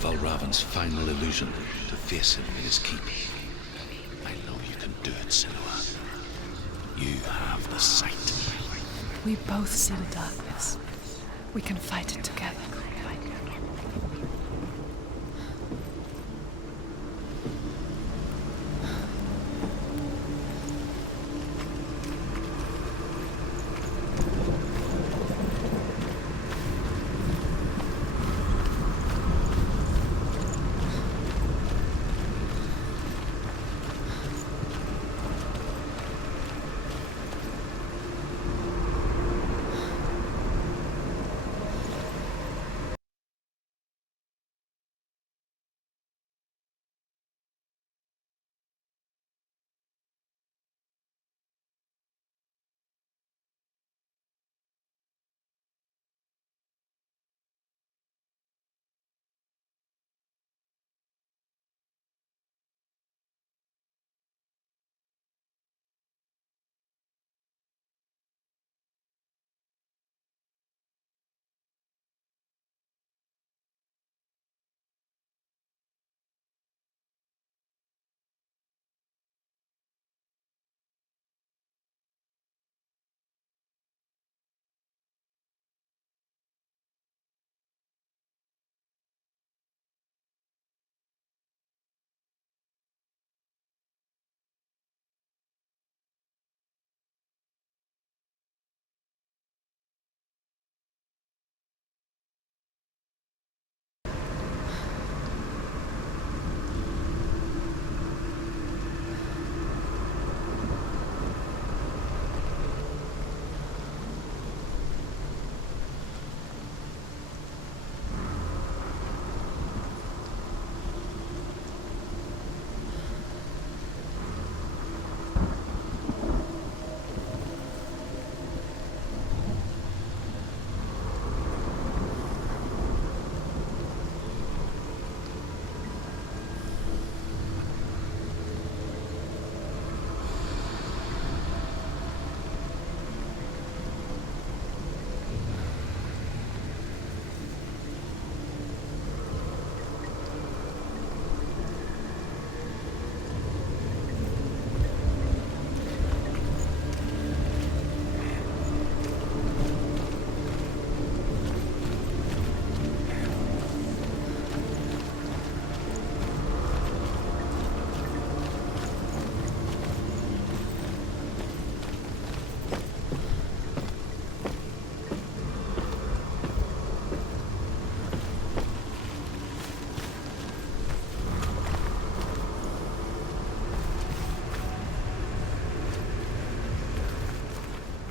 Valravan's final illusion to face him in his keep. I know you can do it, Senua. You have the sight. We both see the darkness. We can fight it together.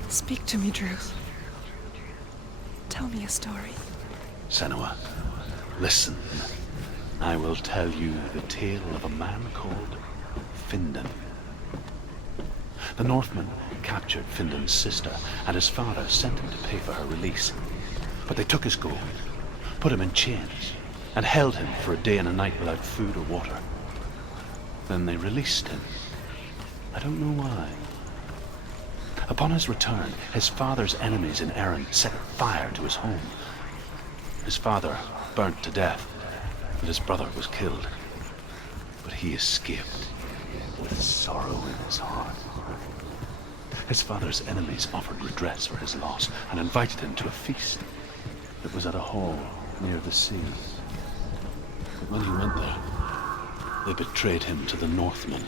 Speak to me, Druth. Tell me a story. Senua, listen. I will tell you the tale of a man called Findan. The Northmen captured Findan's sister, and his father sent him to pay for her release. But they took his gold, put him in chains, and held him for a day and a night without food or water. Then they released him. I don't know why. Upon his return, his father's enemies in Erin set fire to his home. His father burnt to death, and his brother was killed. But he escaped with sorrow in his heart. His father's enemies offered redress for his loss and invited him to a feast that was at a hall near the sea. But when he went there, they betrayed him to the Northmen,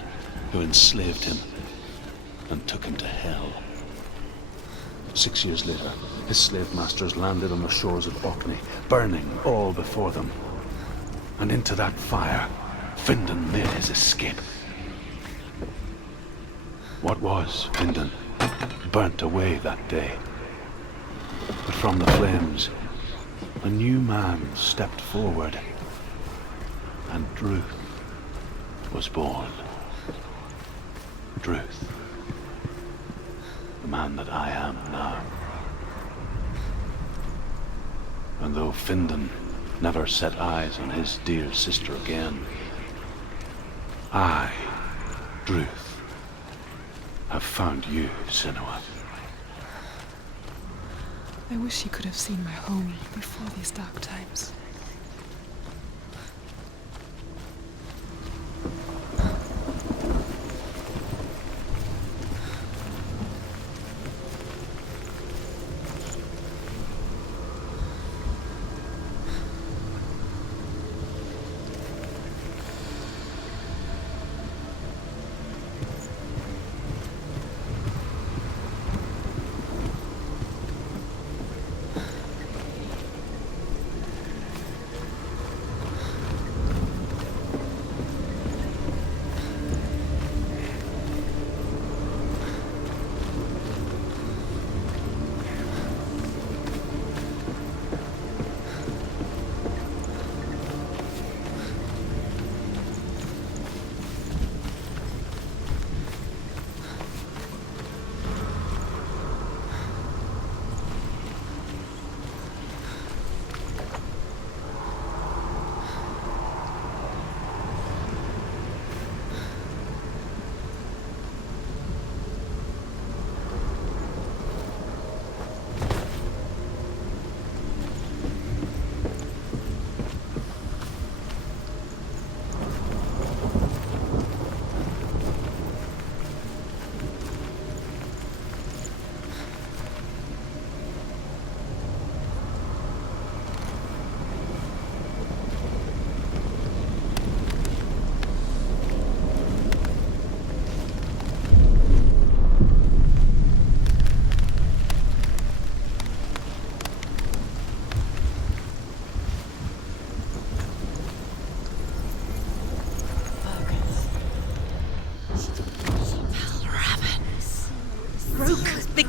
who enslaved him and took him to hell. 6 years later, his slave masters landed on the shores of Orkney, burning all before them. And into that fire, Findan made his escape. What was Findan burnt away that day. But from the flames, a new man stepped forward, and Druth was born. Druth. The man that I am now. And though Findan never set eyes on his dear sister again, I, Druth, have found you, Senua. I wish you could have seen my home before these dark times.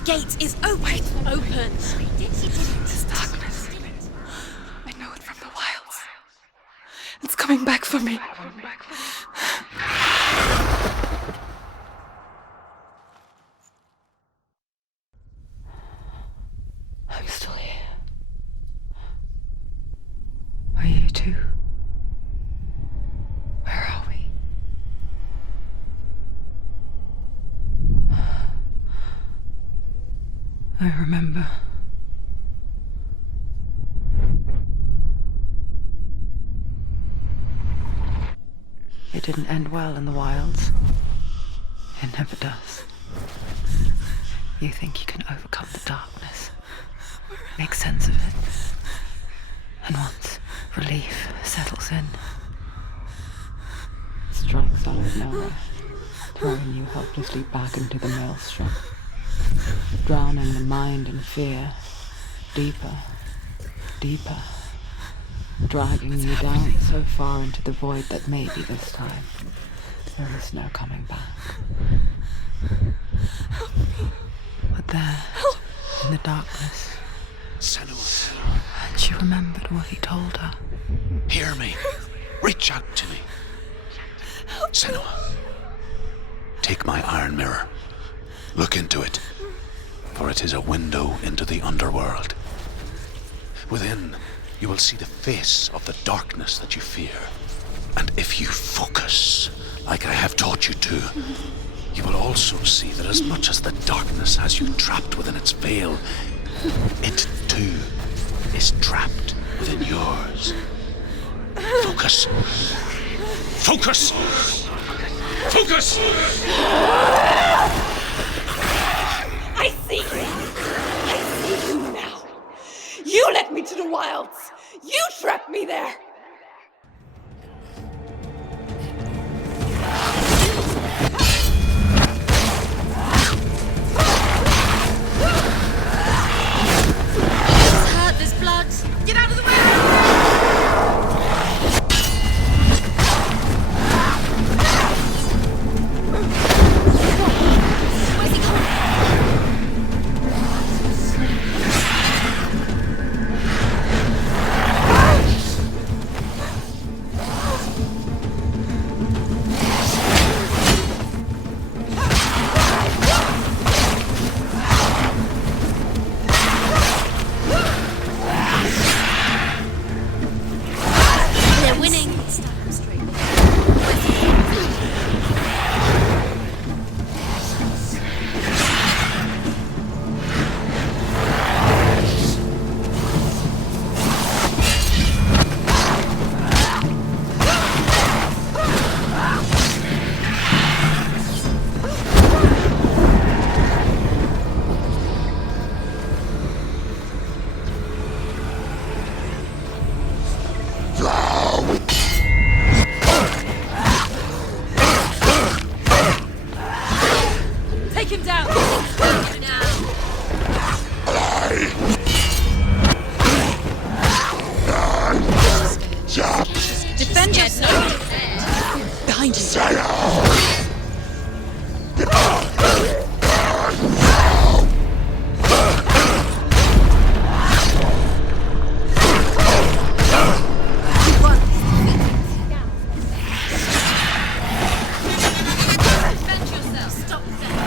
gate is open. Wait. Open. This darkness. I know it from the wilds. It's coming back for me. I'm still here. Are you too? Where are we? I remember. It didn't end well in the wilds. It never does. You think you can overcome the darkness, make sense of it, and once relief settles in, it strikes out of nowhere, throwing you helplessly back into the maelstrom, drowning the mind in fear, deeper, deeper, dragging you down so far into the void that maybe this time there is no coming back. But there, in the darkness, Senua'S, and she remembered what he told her. hear me. Reach out to me. Senua, take my iron mirror. Look into it, for it is a window into the underworld. Within, you will see the face of the darkness that you fear. And if you focus, like I have taught you to, you will also see that as much as the darkness has you trapped within its veil, it too is trapped within yours. Focus. Focus! Focus! I see you! I see you now! You led me to the wilds! You trapped me there! It's hurt, there's blood. Get out of the way! Where's he going? They're winning. Take him down. Defend yourself. Behind you. Defend yourself. Stop there.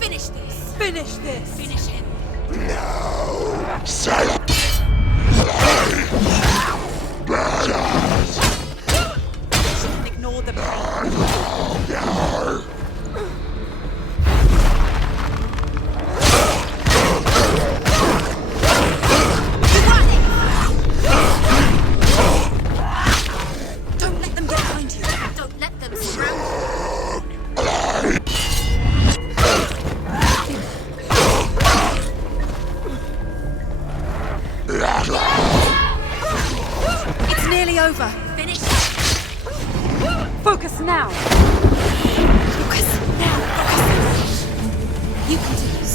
Finish this. Finish this. Finish him. Ignore the pain. Don't let them get behind you. Don't let them surround you. It's nearly over. Finish. Focus now. Focus now. Focus. You can do this.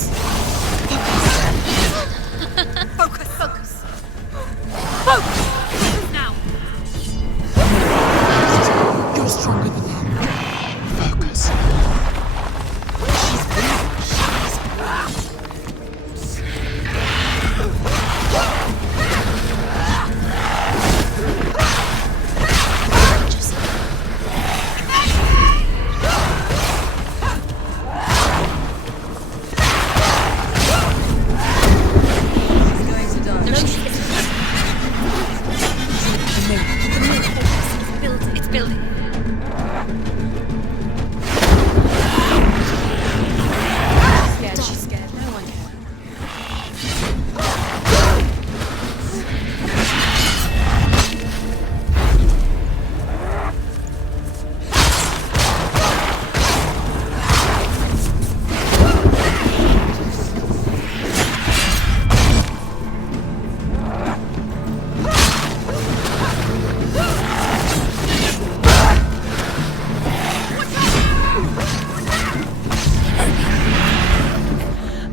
Focus. Focus. Focus. Now. You're stronger than him. Focus. It's building. She's scared. No one can.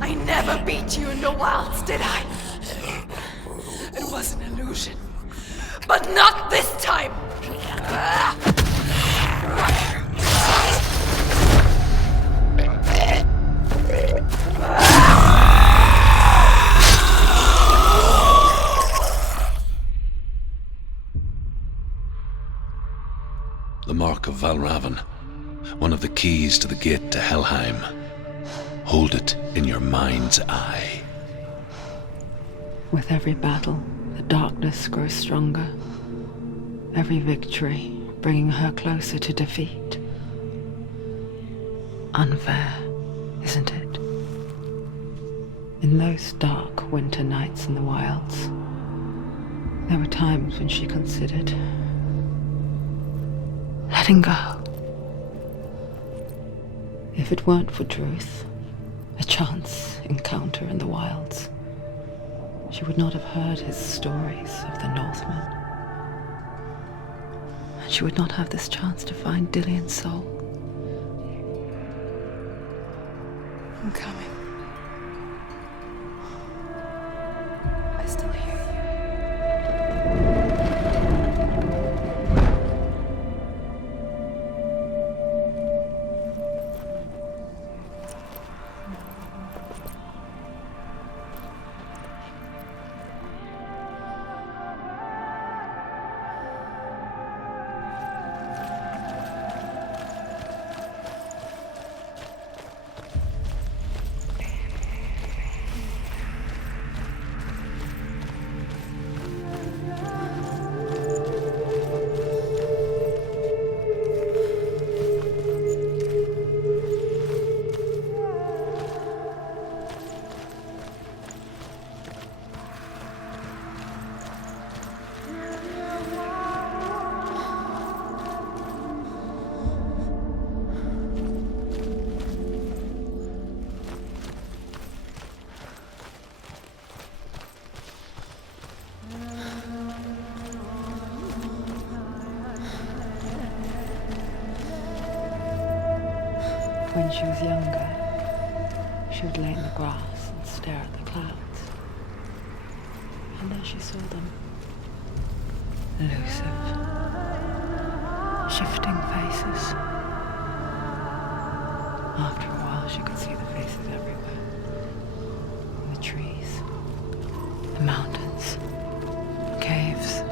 I never beat you in the wilds, did I? It was an illusion. But not this time! The Mark of Valravan, one of the keys to the gate to Helheim. Hold it in your mind's eye. With every battle, the darkness grows stronger. Every victory bringing her closer to defeat. Unfair, isn't it? In those dark winter nights in the wilds, there were times when she considered letting go. If it weren't for Druth, a chance encounter in the wilds, she would not have heard his stories of the Northmen. And she would not have this chance to find Dillion's soul. I'm coming. I still hear you. When she was younger, she would lay in the grass and stare at the clouds. And there she saw them. Elusive, shifting faces. After a while, she could see the faces everywhere. In the trees, mountains, caves.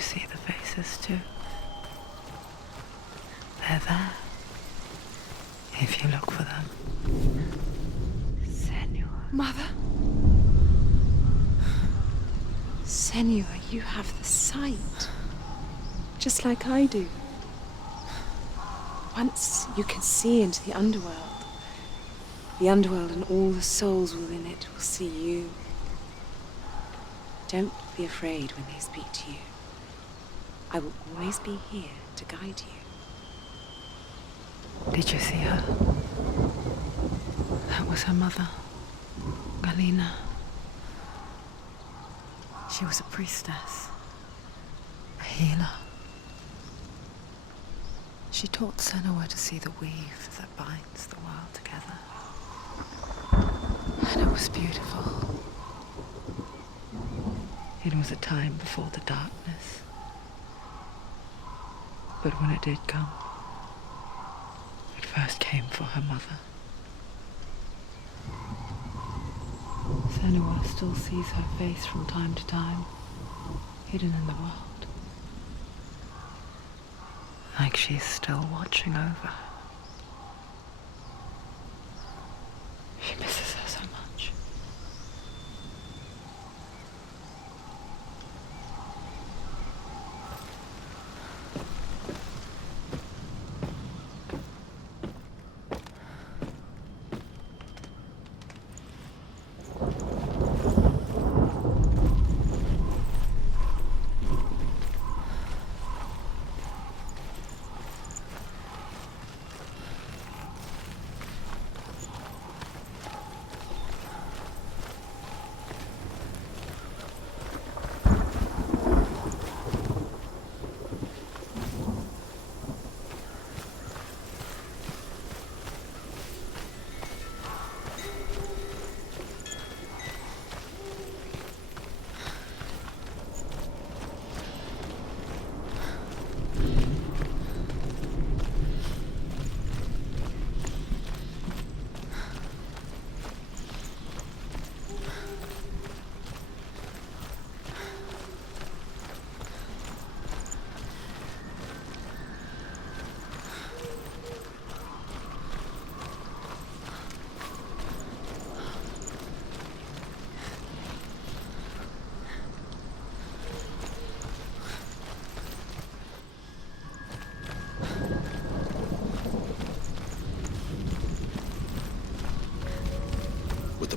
See the faces too. They're there, if you look for them. Senua. Mother? Senua, you have the sight. Just like I do. Once you can see into the underworld and all the souls within it will see you. Don't be afraid when they speak to you. I will always be here to guide you. Did you see her? That was her mother, Galina. She was a priestess, a healer. She taught Senua to see the weave that binds the world together. And it was beautiful. It was a time before the darkness. But when it did come, it first came for her mother. Senua still sees her face from time to time, hidden in the world. Like she's still watching over her. She misses her so much.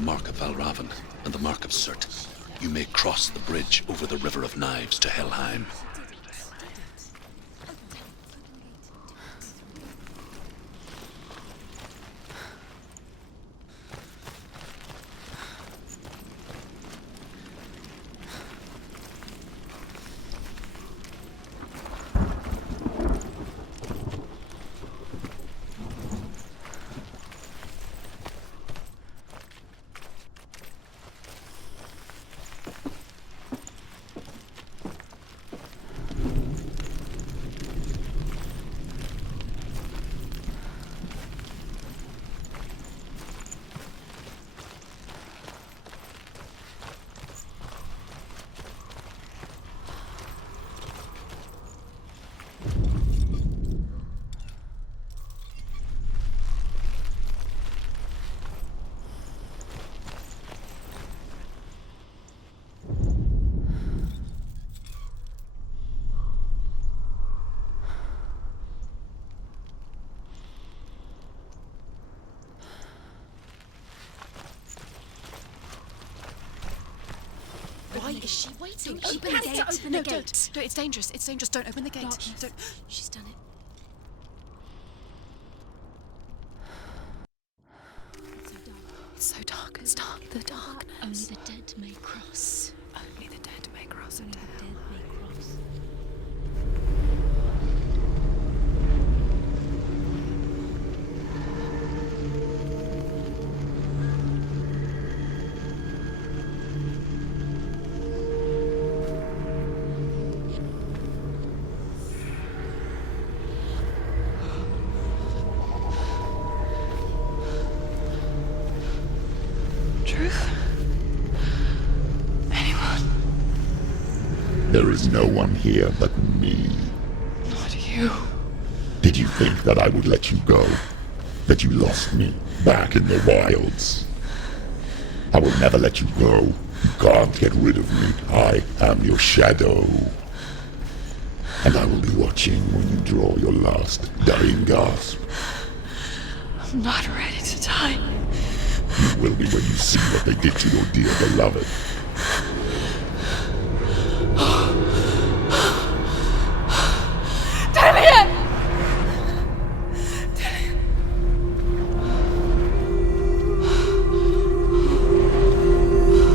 mark of Valravan and the mark of Surt, you may cross the bridge over the River of Knives to Helheim. Why is she waiting? She Open the has gate. to open No, the gate. don't. No, it's dangerous. It's dangerous. Don't open the gate. Darkness. Don't. She's done it. It's so dark. It's dark. The darkness. Only the dead may cross. Only the dead may cross Only into the hell. dead may cross. Truth? Anyone? There is no one here but me. Not you. Did you think that I would let you go? That you lost me back in the wilds? I will never let you go. You can't get rid of me. I am your shadow. And I will be watching when you draw your last dying gasp. I'm not ready to die. You will be when you see what they did to your dear beloved.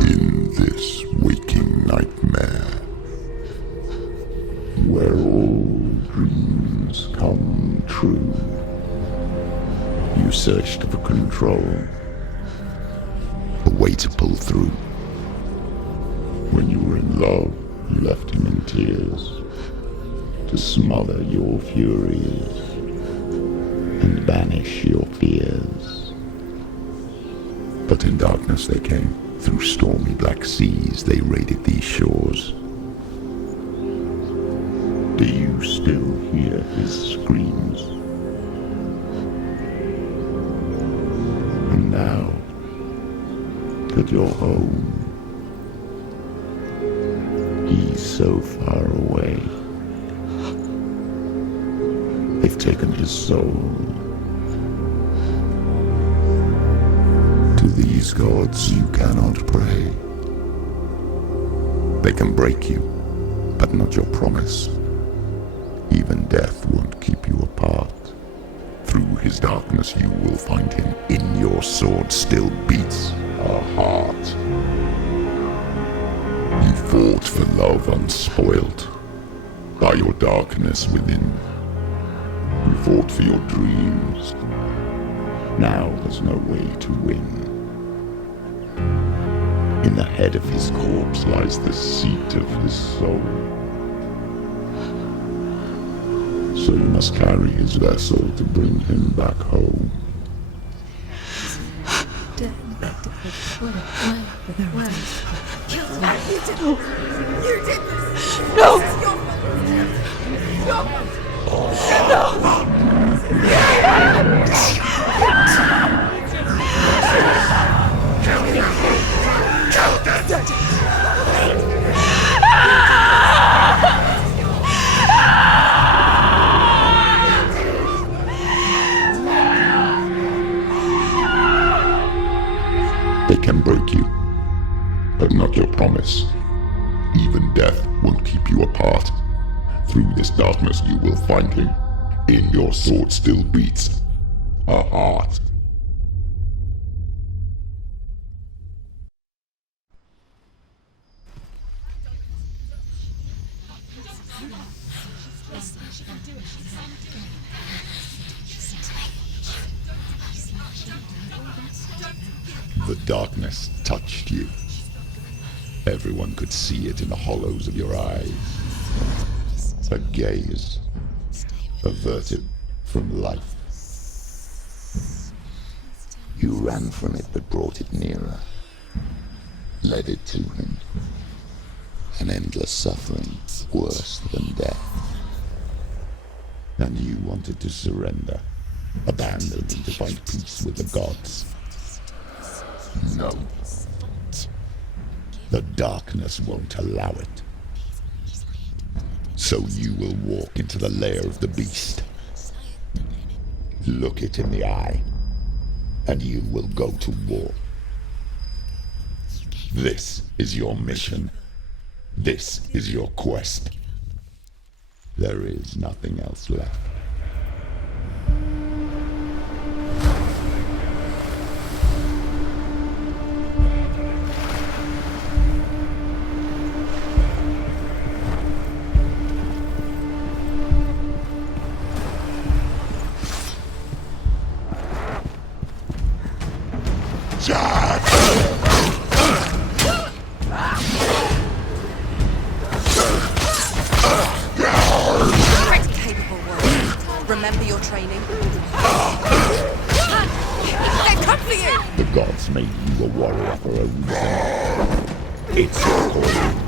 In this waking nightmare, where all dreams come true, you searched for control, a way to pull through. When you were in love, you left him in tears, to smother your furies and banish your fears. But in darkness they came, through stormy black seas they raided these shores. Do you still hear his screams? And now that you're home, he's so far away. They've taken his soul. To these gods you cannot pray. They can break you, but not your promise. Even death won't keep you apart. Through his darkness you will find him. In your sword still beats a heart. You fought for love unspoilt by your darkness within. You fought for your dreams. Now there's no way to win. In the head of his corpse lies the seat of his soul. So you must carry his vessel to bring him back home. You did this! No! This is your fault! They can you apart. Through this darkness you will find him. In your sword still beats a heart. The darkness touched you. Everyone could see it in the hollows of your eyes. A gaze averted from life. You ran from it but brought it nearer. Led it to him. An endless suffering worse than death. And you wanted to surrender. Abandon and to find peace with the gods. No. The darkness won't allow it. So you will walk into the lair of the beast. Look it in the eye, and you will go to war. This is your mission. This is your quest. There is nothing else left. Remember your training. They've come for you! The gods made you a warrior for a reason. It's your calling.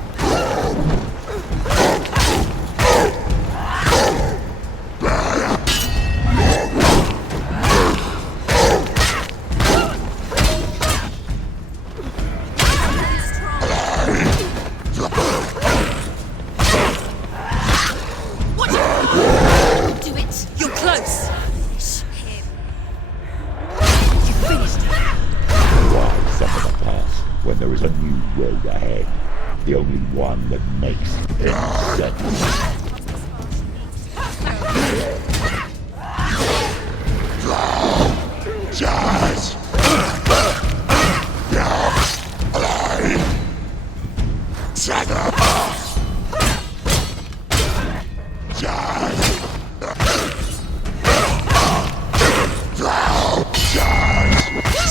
The only one that makes sense.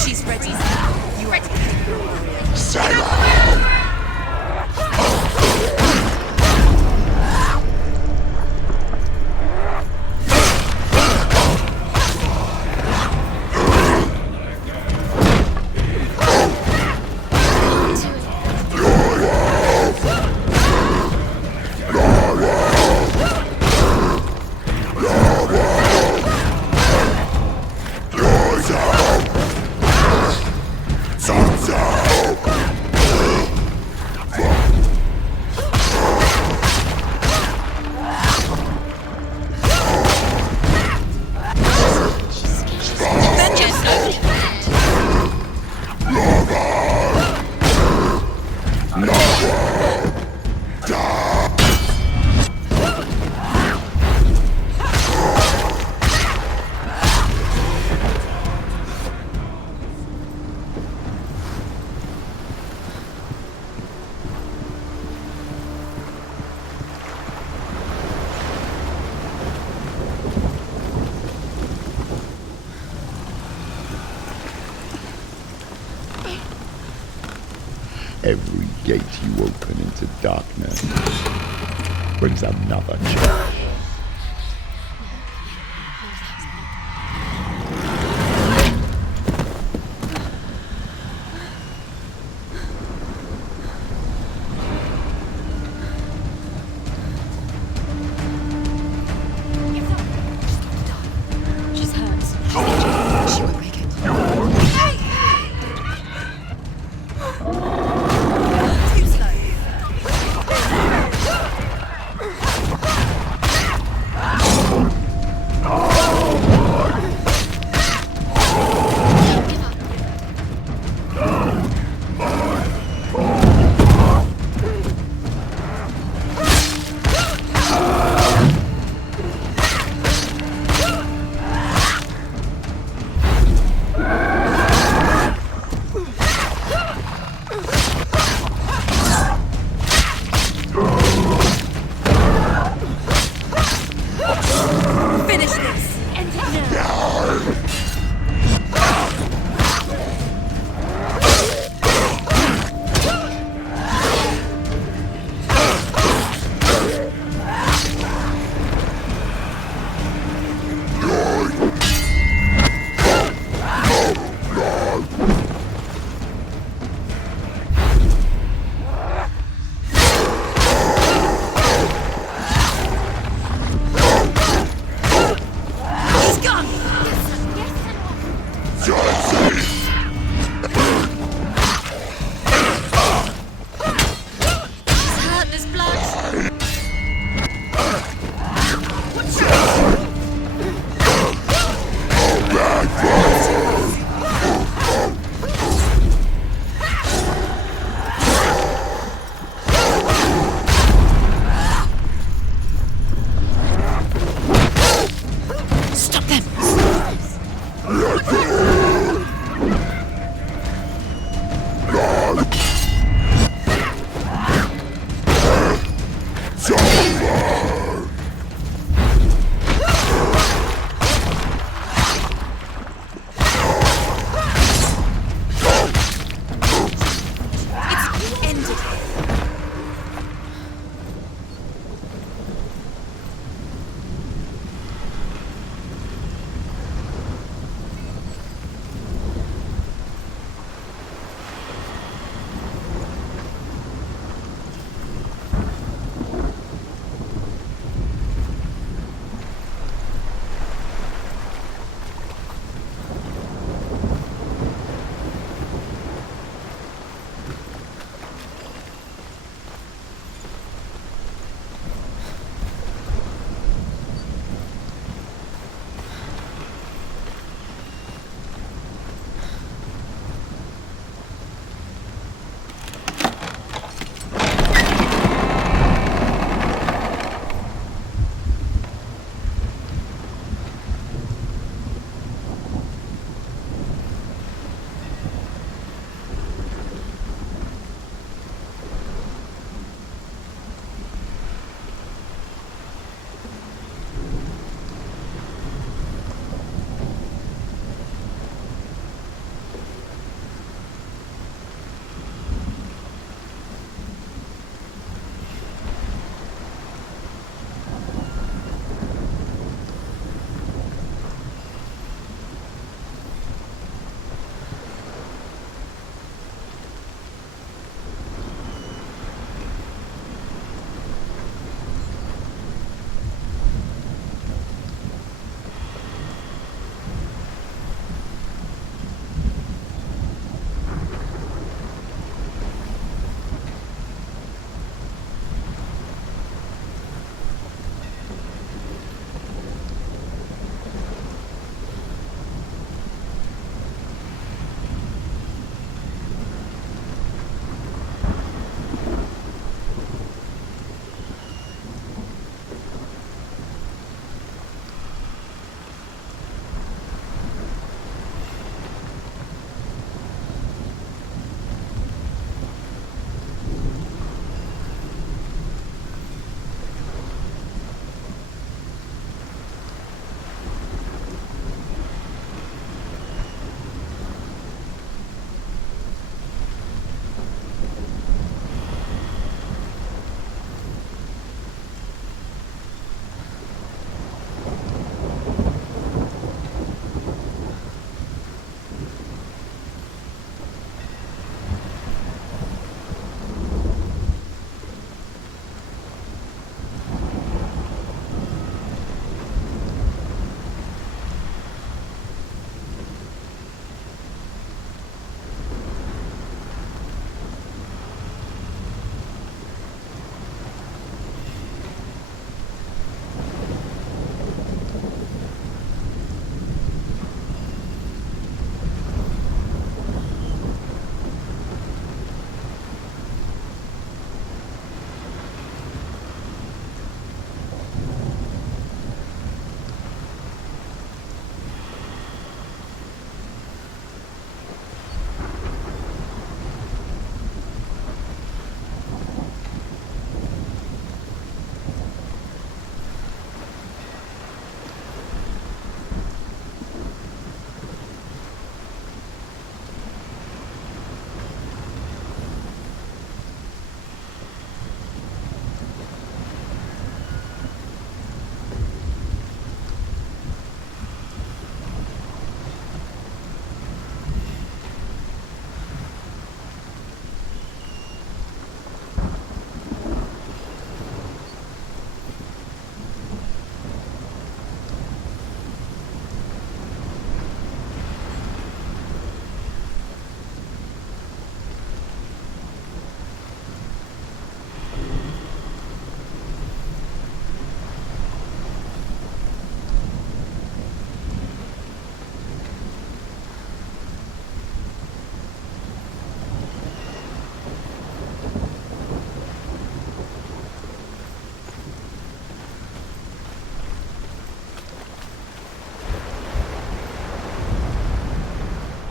She's ready. You ready? Every gate you open into darkness brings another change. She's hurt. She won't make it. Too slow. finish this! End it now.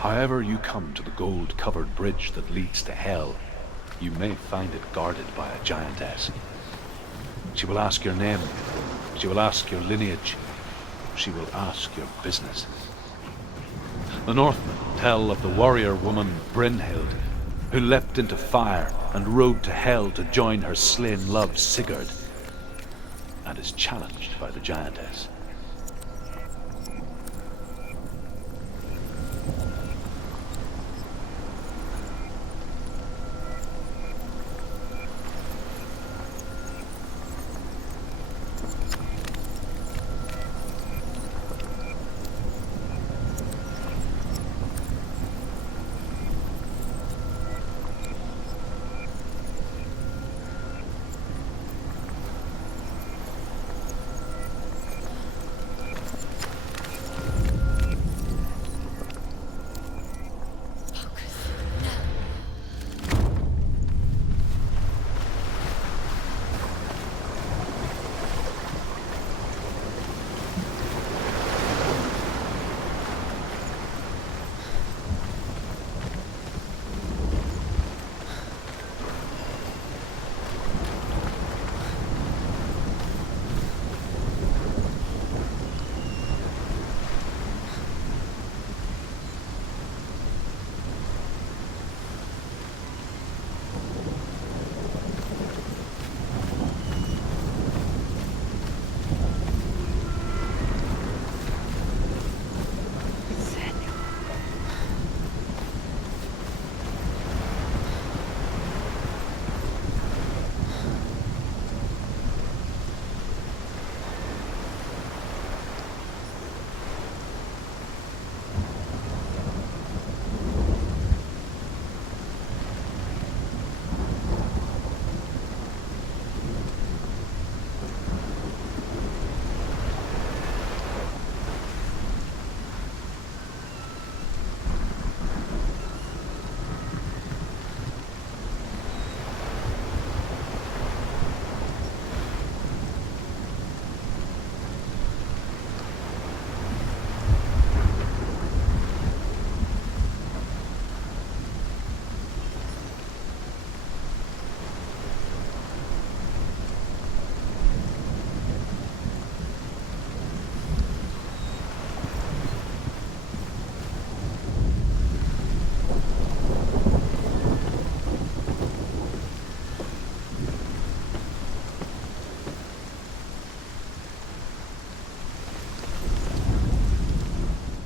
However you come to the gold-covered bridge that leads to hell, you may find it guarded by a giantess. She will ask your name. She will ask your lineage. She will ask your business. The Northmen tell of the warrior woman Brynhild, who leapt into fire and rode to hell to join her slain love Sigurd, and is challenged by the giantess.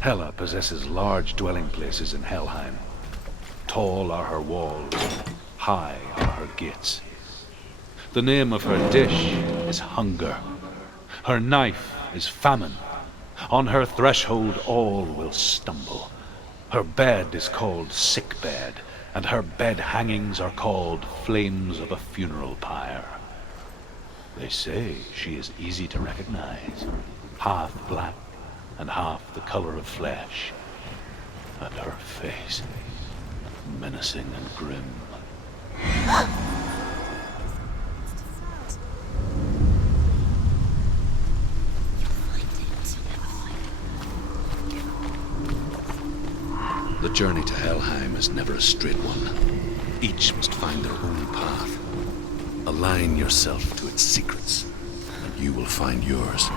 Hela possesses large dwelling places in Helheim. Tall are her walls, high are her gates. The name of her dish is hunger. Her knife is famine. On her threshold all will stumble. Her bed is called sick bed, and her bed hangings are called flames of a funeral pyre. They say she is easy to recognize, half black and half the color of flesh, and her face menacing and grim. The journey to Helheim is never a straight one. Each must find their own path. Align yourself to its secrets, and you will find yours.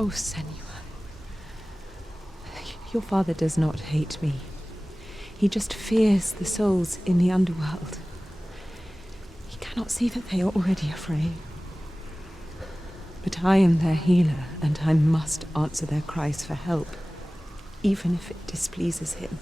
Oh, Senua, Your father does not hate me. He just fears the souls in the underworld. He cannot see that they are already afraid. But I am their healer, and I must answer their cries for help, even if it displeases him.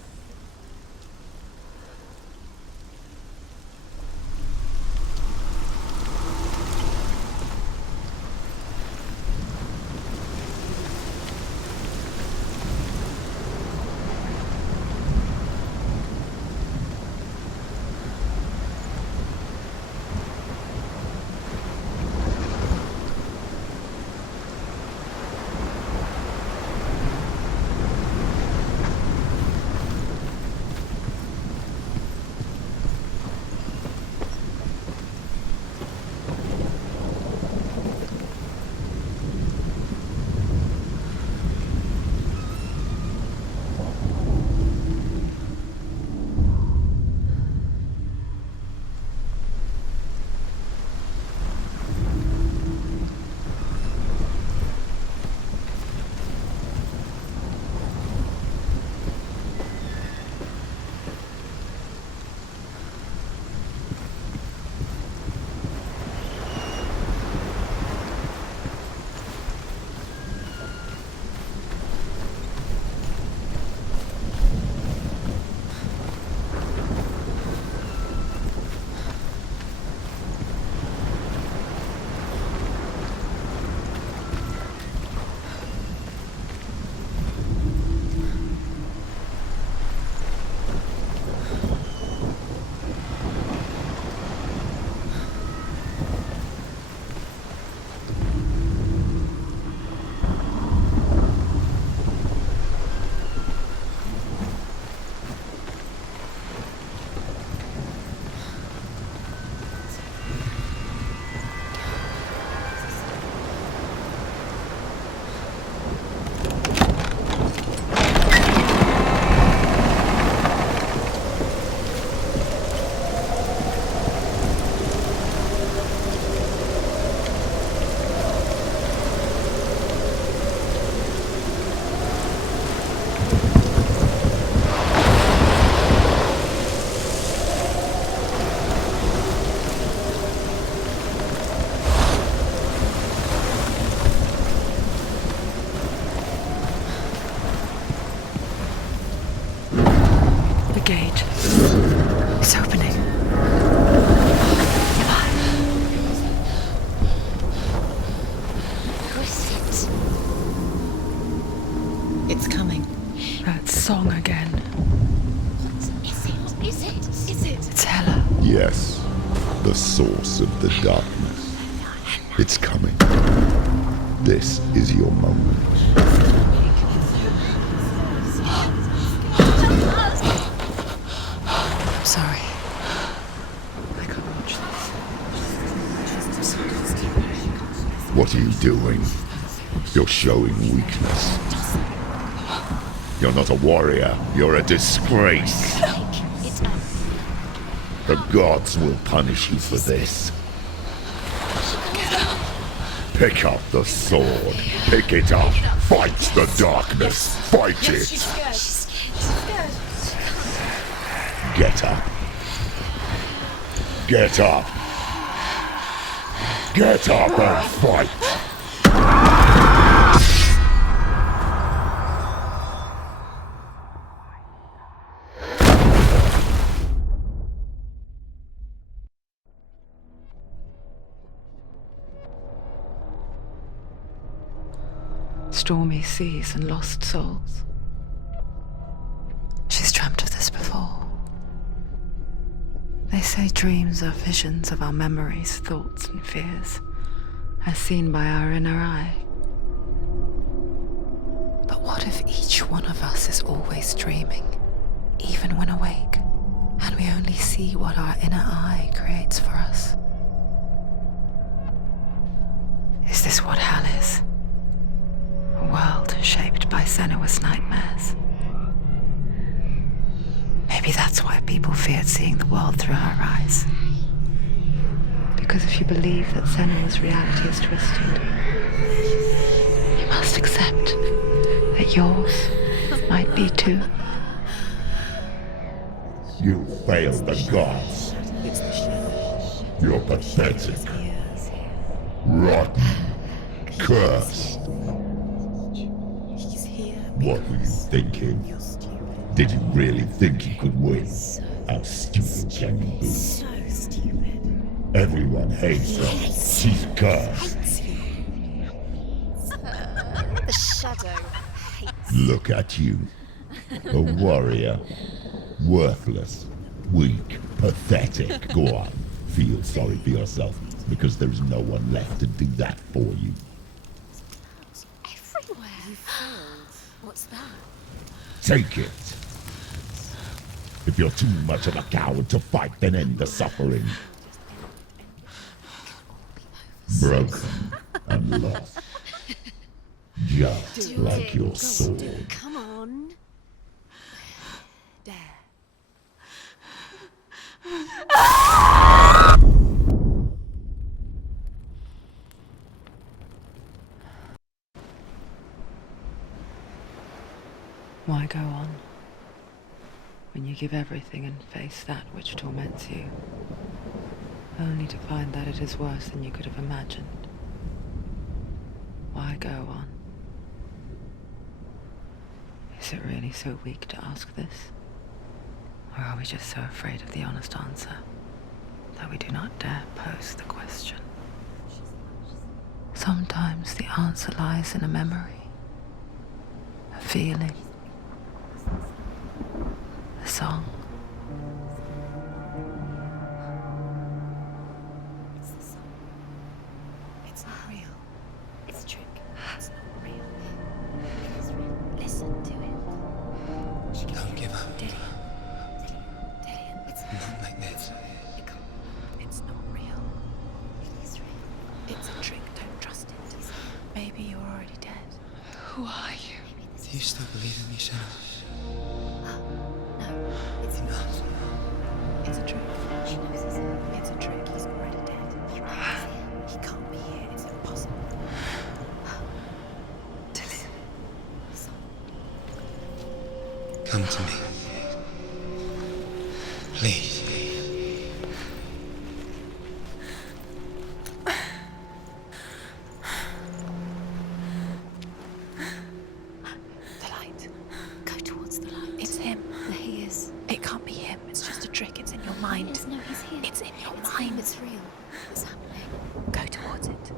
Gate. It's opening. Who is it? It's coming. That song again. What is it? Is it? Is it? It's Hella. Yes, the source of the darkness. It's coming. This is your moment. Sorry. I can't watch this. What are you doing? You're showing weakness. You're not a warrior. You're a disgrace. The gods will punish you for this. Pick up the sword. Pick it up. Fight the darkness. Fight it. Get up. Get up. Get up and fight. Stormy seas and lost souls. She's dreamt of this before. They say dreams are visions of our memories, thoughts and fears, as seen by our inner eye. But what if each one of us is always dreaming, even when awake, and we only see what our inner eye creates for us? Is this what hell is? A world shaped by Senua'S nightmares. Maybe that's why people feared seeing the world through her eyes. Because if you believe that Senua'S reality is twisted, you must accept that yours Might be too. You failed the gods. You're pathetic. Rotten. Cursed. What were you thinking? Did you really think you could win? How stupid can you be? So stupid. Everyone hates her. She's cursed. The shadow hates. Look at you. A warrior. Worthless. Weak. Pathetic. Go on. Feel sorry for yourself, because there's no one left to do that for you. Everywhere. You failed. What's that? Take it. If you're too much of a coward to fight, then end the suffering. Broken and lost. Just like your sword. Come on. Dare. Why go on when you give everything and face that which torments you, only to find that it is worse than you could have imagined? Why go on? Is it really so weak to ask this? Or are we just so afraid of the honest answer that we do not dare pose the question? Sometimes the answer lies in a memory, a feeling, a song. It's the song. It's not real. It's a trick. It's not real. It is real. Listen to it. Don't give up. Dillian. It's Not like this. It's not real. It is real. It's a trick. Don't trust it. Maybe you're already dead. Who are you? Do you still believe in me, Senua'S? No, it's Enough. It's a trick. She knows he's here. It's a trick. He's already dead. He can't be here. It's impossible. Dillian. Come to me. Please. The light. Go towards the light. It's him. There he is. It can't be him. It's just a trick. It's in your mind. No, he's here. It's in your mind. It's real. What's happening? Go towards it.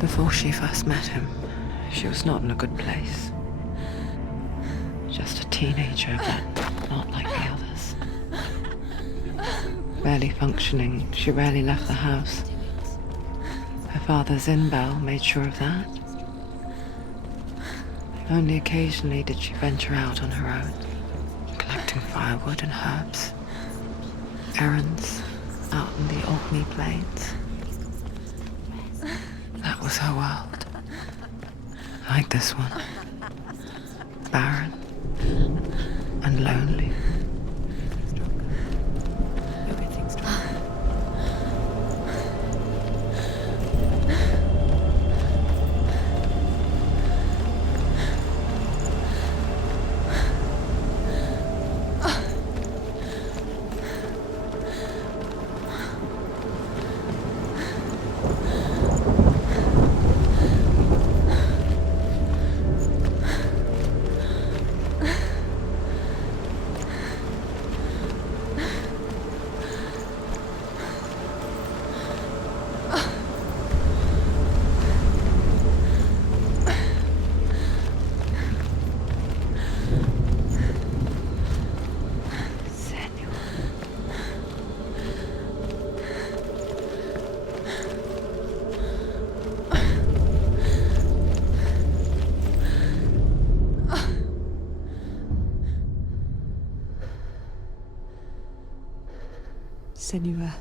Before she first met him, she was not in a good place. Just a teenager, but not like the others. Barely functioning, she rarely left the house. Her father's in-bell made sure of that. Only occasionally did she venture out on her own, collecting firewood and herbs. Errands out in the Orkney Plains. That was her world. Like this one. Barren and lonely. Senua,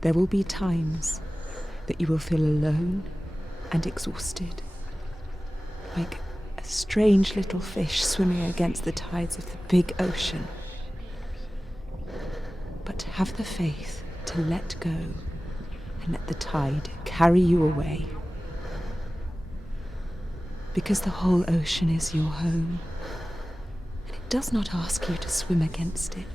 there will be times that you will feel alone and exhausted, like a strange little fish swimming against the tides of the big ocean. But have the faith to let go and let the tide carry you away. Because the whole ocean is your home, and it does not ask you to swim against it.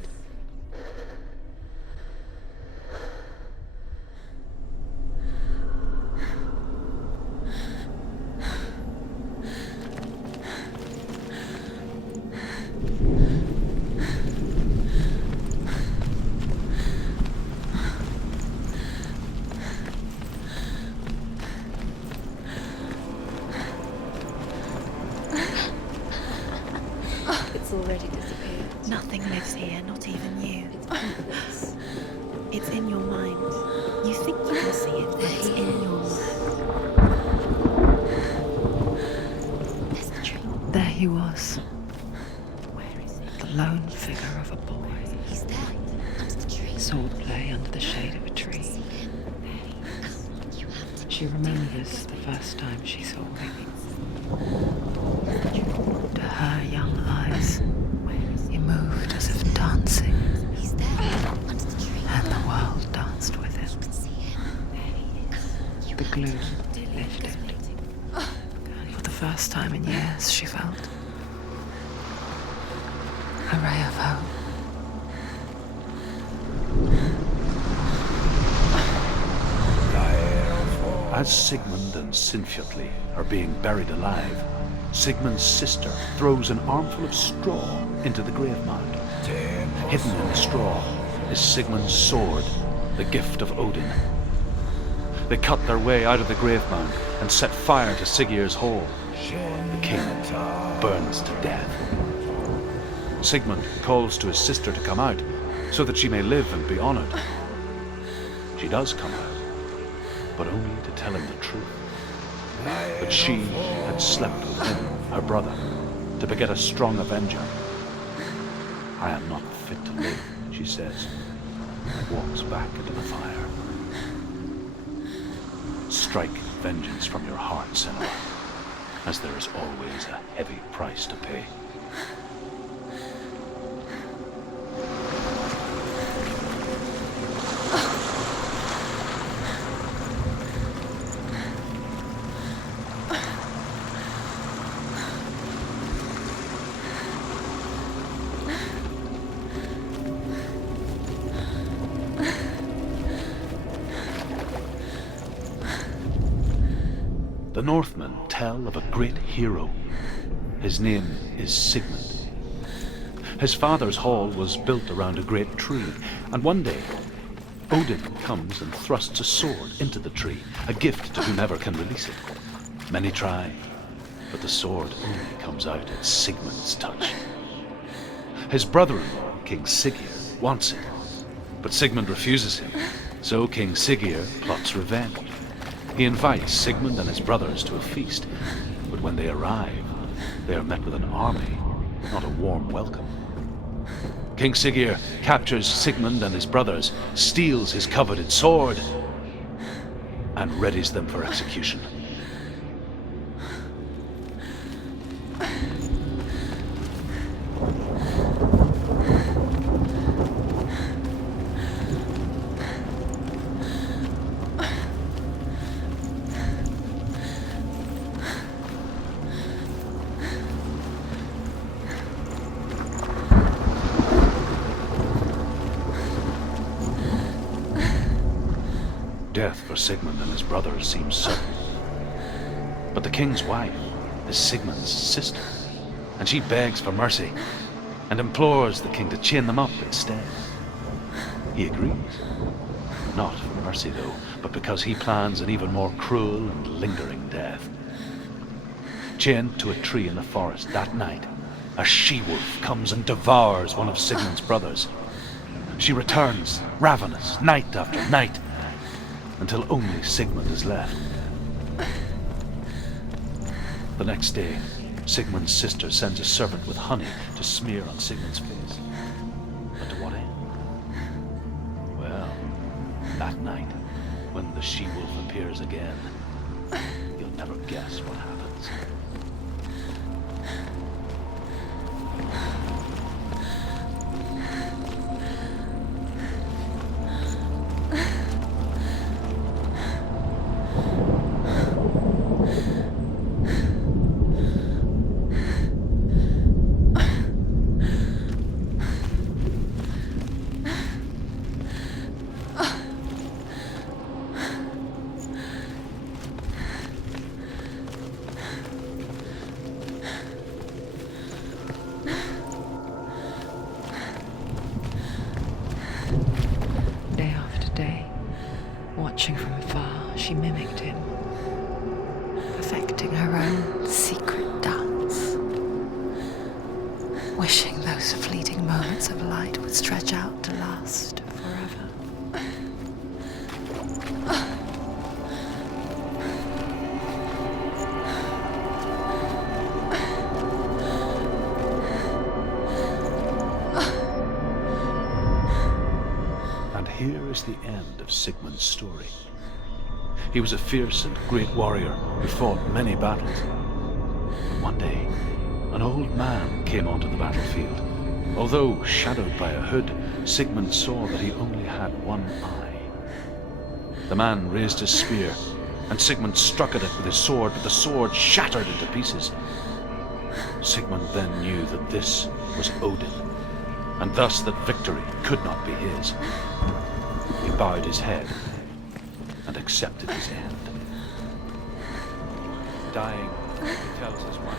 Already disappeared. Nothing lives here, not even you. It's in your mind. You think you can see it, but it's in your mind. There's the tree. There he was, Where is it? the lone figure of a boy. He's there, under the tree. Swordplay under the shade of a tree. See him? You have to. She remembers the first time she saw him. To her young eyes, he moved as if dancing, He's there, under the tree. and the world danced with him. See him? The gloom lifted, and for the first time in years she felt a ray of hope. As Sigmund and Sinfjotli are being buried alive, Sigmund's sister throws an armful of straw into the grave mound. Hidden in the straw is Sigmund's sword, the gift of Odin. They cut their way out of the grave mound and set fire to Siggeir's hall. The king burns to death. Sigmund calls to his sister to come out so that she may live and be honored. She does come out, but only to tell him the truth. But she had slept with him, her brother, to beget a strong avenger. I am not fit to live, she says, and walks back into the fire. Strike vengeance from your heart, Senua, as there is always a heavy price to pay. The Northmen tell of a great hero. His name is Sigmund. His father's hall was built around a great tree, and one day, Odin comes and thrusts a sword into the tree, a gift to whomever can release it. Many try, but the sword only comes out at Sigmund's touch. His brother-in-law, King Siggeir, wants it, but Sigmund refuses him, so King Siggeir plots revenge. He invites Sigmund and his brothers to a feast, but when they arrive, they are met with an army, not a warm welcome. King Siggeir captures Sigmund and his brothers, steals his coveted sword, and readies them for execution. Death for Sigmund and his brothers seems certain. But the king's wife is Sigmund's sister, and she begs for mercy and implores the king to chain them up instead. He agrees. Not for mercy, though, but because he plans an even more cruel and lingering death. Chained to a tree in the forest that night, a she-wolf comes and devours one of Sigmund's brothers. She returns, ravenous, night after night, until only Sigmund is left. The next day, Sigmund's sister sends a servant with honey to smear on Sigmund's face. But to what end? Well, that night, when the she-wolf appears again, you'll never guess what happens. Watching from afar, she mimicked him, perfecting her own secret dance, wishing those fleeting moments of light would stretch out to last forever. And here is the end of Sigmund's story. He was a fierce and great warrior who fought many battles. But one day, an old man came onto the battlefield. Although shadowed by a hood, Sigmund saw that he only had one eye. The man raised his spear, and Sigmund struck at it with his sword, but the sword shattered into pieces. Sigmund then knew that this was Odin, and thus that victory could not be his. He bowed his head and accepted his end. Dying, he tells his wife.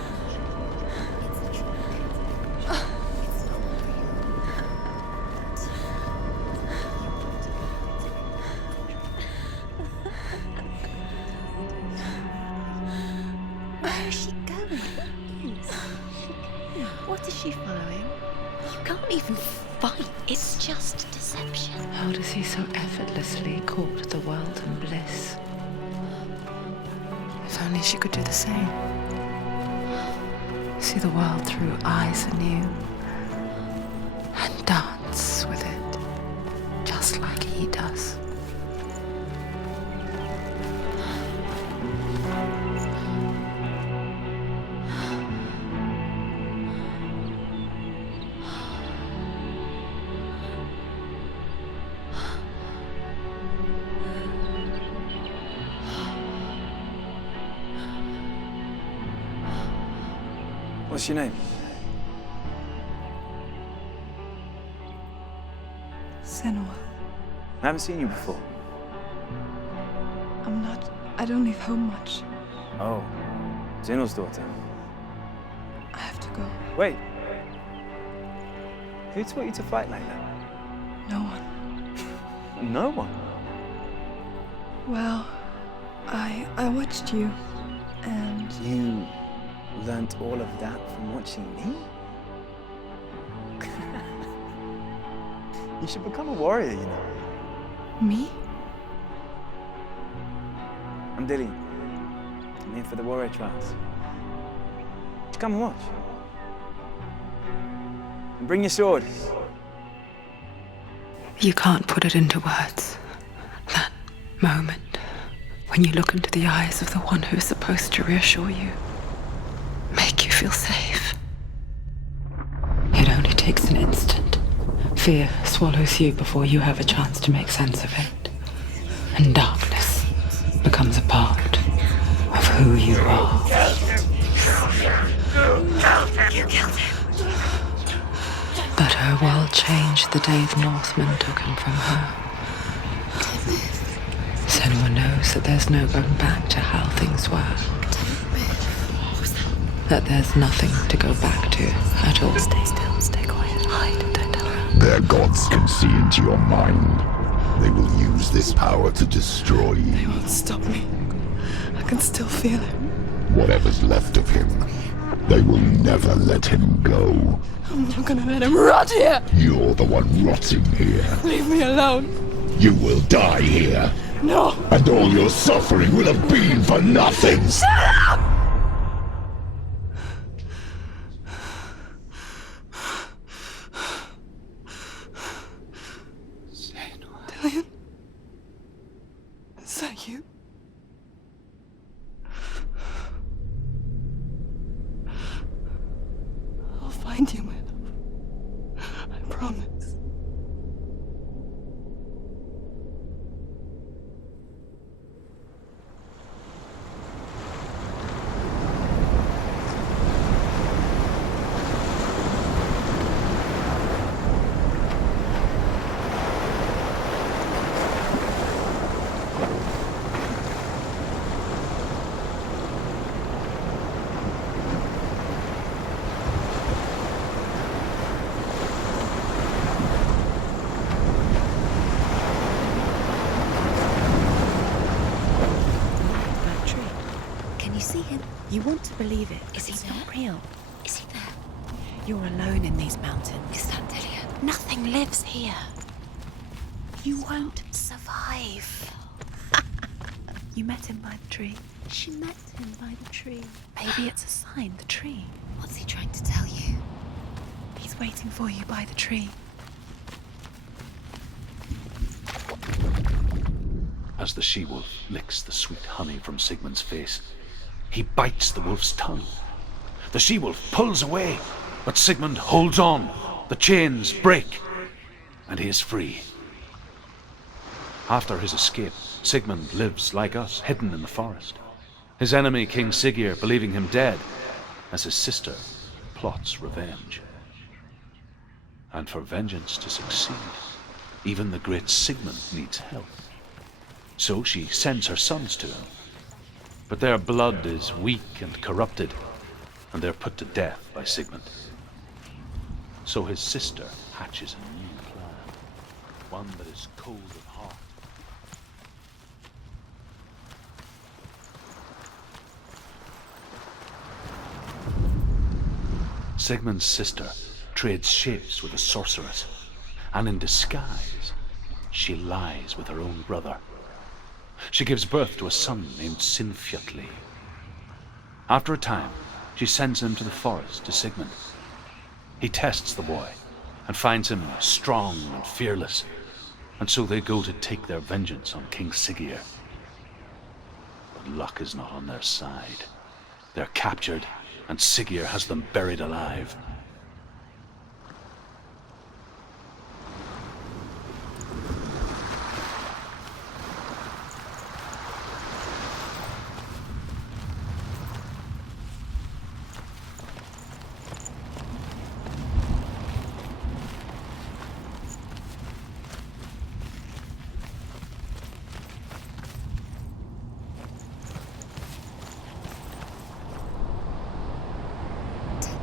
Where is she going? What is she following? You can't even fight. It's just deception. How does he so effortlessly court the world and bliss? If only she could do the same. See the world through eyes anew and dance with it, just like he does. What's your name? Senua. I haven't seen you before. I don't leave home much. Oh, Zeno's daughter. I have to go. Wait. Who taught you to fight like that? No one. No one. Well, I watched you, and You learnt all of that from watching me? You should become a warrior, you know. me? I'm Dillian. I'm here for the warrior trials. Just come and watch. And bring your sword. You can't put it into words. That moment when you look into the eyes of the one who's supposed to reassure you, make you feel safe. It only takes an instant. Fear swallows you before you have a chance to make sense of it. And darkness becomes a part of who you are. You killed him. But her world changed the day the Northmen took him from her. Senua knows that there's no going back to how things were. That there's nothing to go back to at all. Stay still, stay quiet, hide, don't tell her. Their gods can see into your mind. They will use this power to destroy you. They won't stop me. I can still feel it. Whatever's left of him, they will never let him go. I'm not gonna let him rot here! You're the one rotting here. Leave me alone! You will die here. No! And all your suffering will have been for nothing. Shut up! Dillian? Is that you? I'll find you, my love. I promise. You want to believe it. Is he not real? Is he there? You're alone in these mountains. Is that Dillian? Nothing lives here. You won't survive. You met him by the tree. She met him by the tree. Maybe it's a sign, the tree. What's he trying to tell you? He's waiting for you by the tree. As the she-wolf licks the sweet honey from Sigmund's face, he bites the wolf's tongue. The she-wolf pulls away, but Sigmund holds on. The chains break, and he is free. After his escape, Sigmund lives like us, hidden in the forest. His enemy, King Siggeir, believing him dead, as his sister plots revenge. And for vengeance to succeed, even the great Sigmund needs help. So she sends her sons to him. But their blood is weak and corrupted, and they're put to death by Sigmund. So his sister hatches a new plan, one that is cold of heart. Sigmund's sister trades shapes with a sorceress, and in disguise, she lies with her own brother. She gives birth to a son named Sinfjotli. After a time, she sends him to the forest to Sigmund. He tests the boy and finds him strong and fearless, and so they go to take their vengeance on King Siggeir. But luck is not on their side. They're captured, and Siggeir has them buried alive.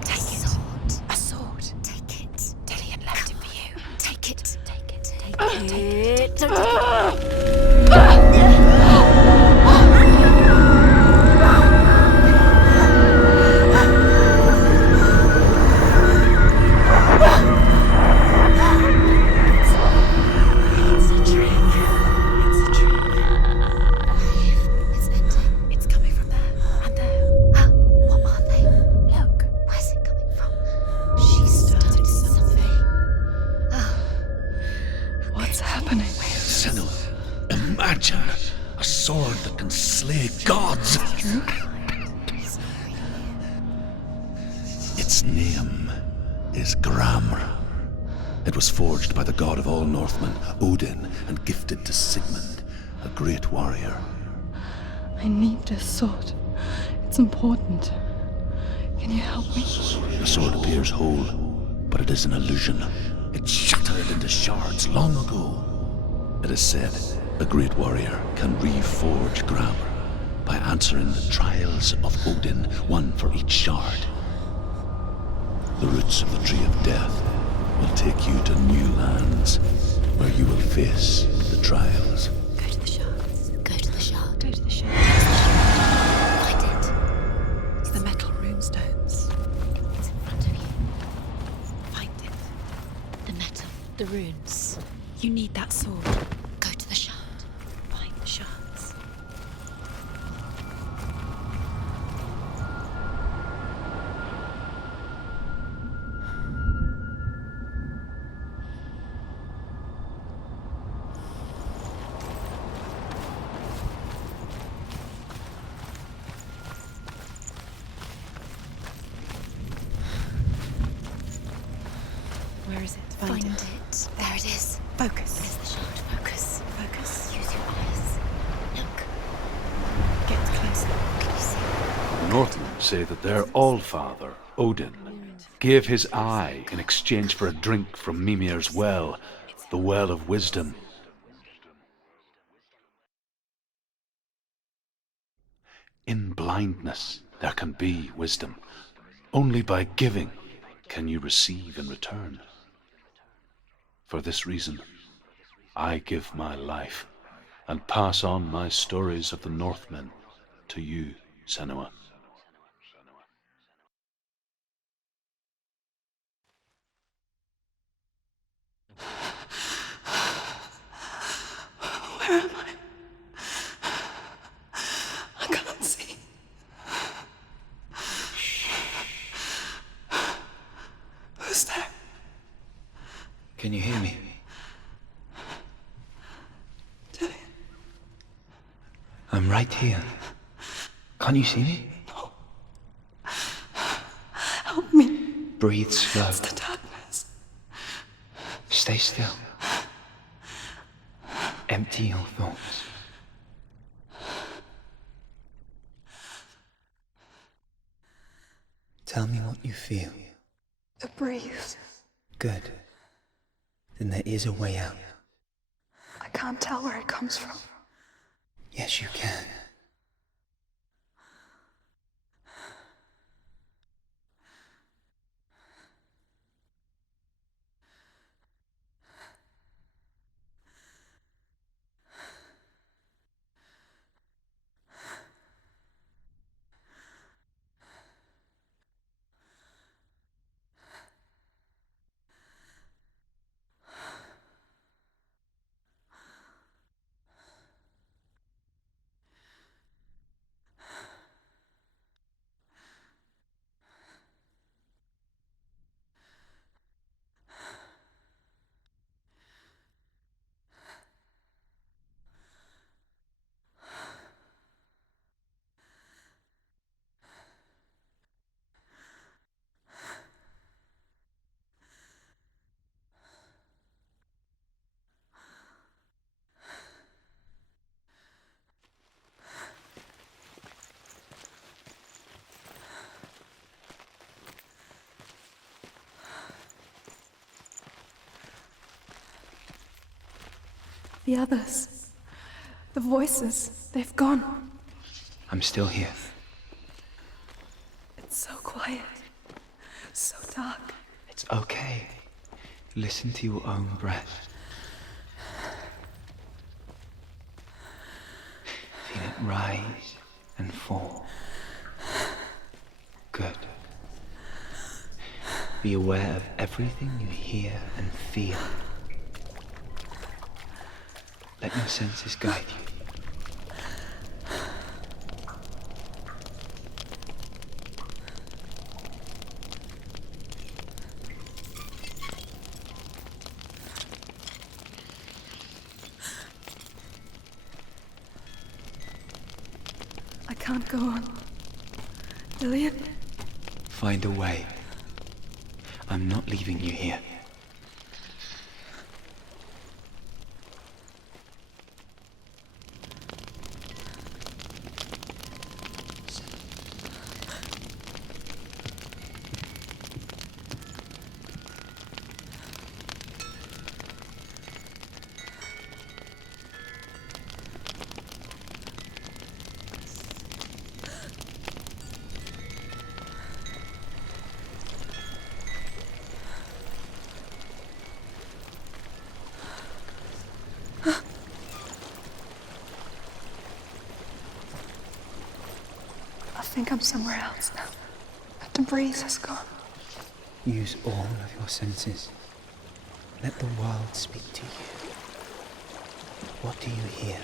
Take your sword. it. Don't take it. It's a trick. It's a trick. It's ending. It's coming from there and there. What are they? Look. Where's it coming from? She started something. What's happening? Senua, imagine a sword that can slay gods. Its name is Gramr. It was forged by the god of all Northmen, Odin, and gifted to Sigmund, a great warrior. I need this sword. It's important. Can you help me? The sword appears whole, but it is an illusion. It shattered into shards long ago. It is said a great warrior can reforge Gramr by answering the trials of Odin, one for each shard. The roots of the Tree of Death will take you to new lands where you will face the trials. Go to the shards. Go to the shard. Go to the shard. Find it. It's the metal runestones. It's in front of you. Find it. The metal. The runes. You need that sword. Go to the shard. Find the shards. Where is it? Find it. There it is. Focus. Where's the shard? Focus. Focus. Use your eyes. Look. Get closer. Can you see? The Northmen say that their Allfather, Odin, gave his eye in exchange for a drink from Mimir's well, the Well of Wisdom. In blindness, there can be wisdom. Only by giving can you receive in return. For this reason, I give my life and pass on my stories of the Northmen to you, Senua. Where am I? I can't see. Who's there? Can you hear me? Dillian. I'm right here. Can't you see me? No. Help me. Breathe slow. It's the darkness. Stay still. Empty your thoughts. Tell me what you feel. The breeze. Good. Then there is a way out. I can't tell where it comes from. Yes, you can. The others. The voices. They've gone. I'm still here. It's so quiet. So dark. It's okay. Listen to your own breath. rise and fall. Good. Be aware of everything you hear and feel. Let your senses guide you. I can't go on. Lillian? Find a way. I'm not leaving you here. I think I'm somewhere else now. The breeze has gone. Use all of your senses. Let the world speak to you. What do you hear?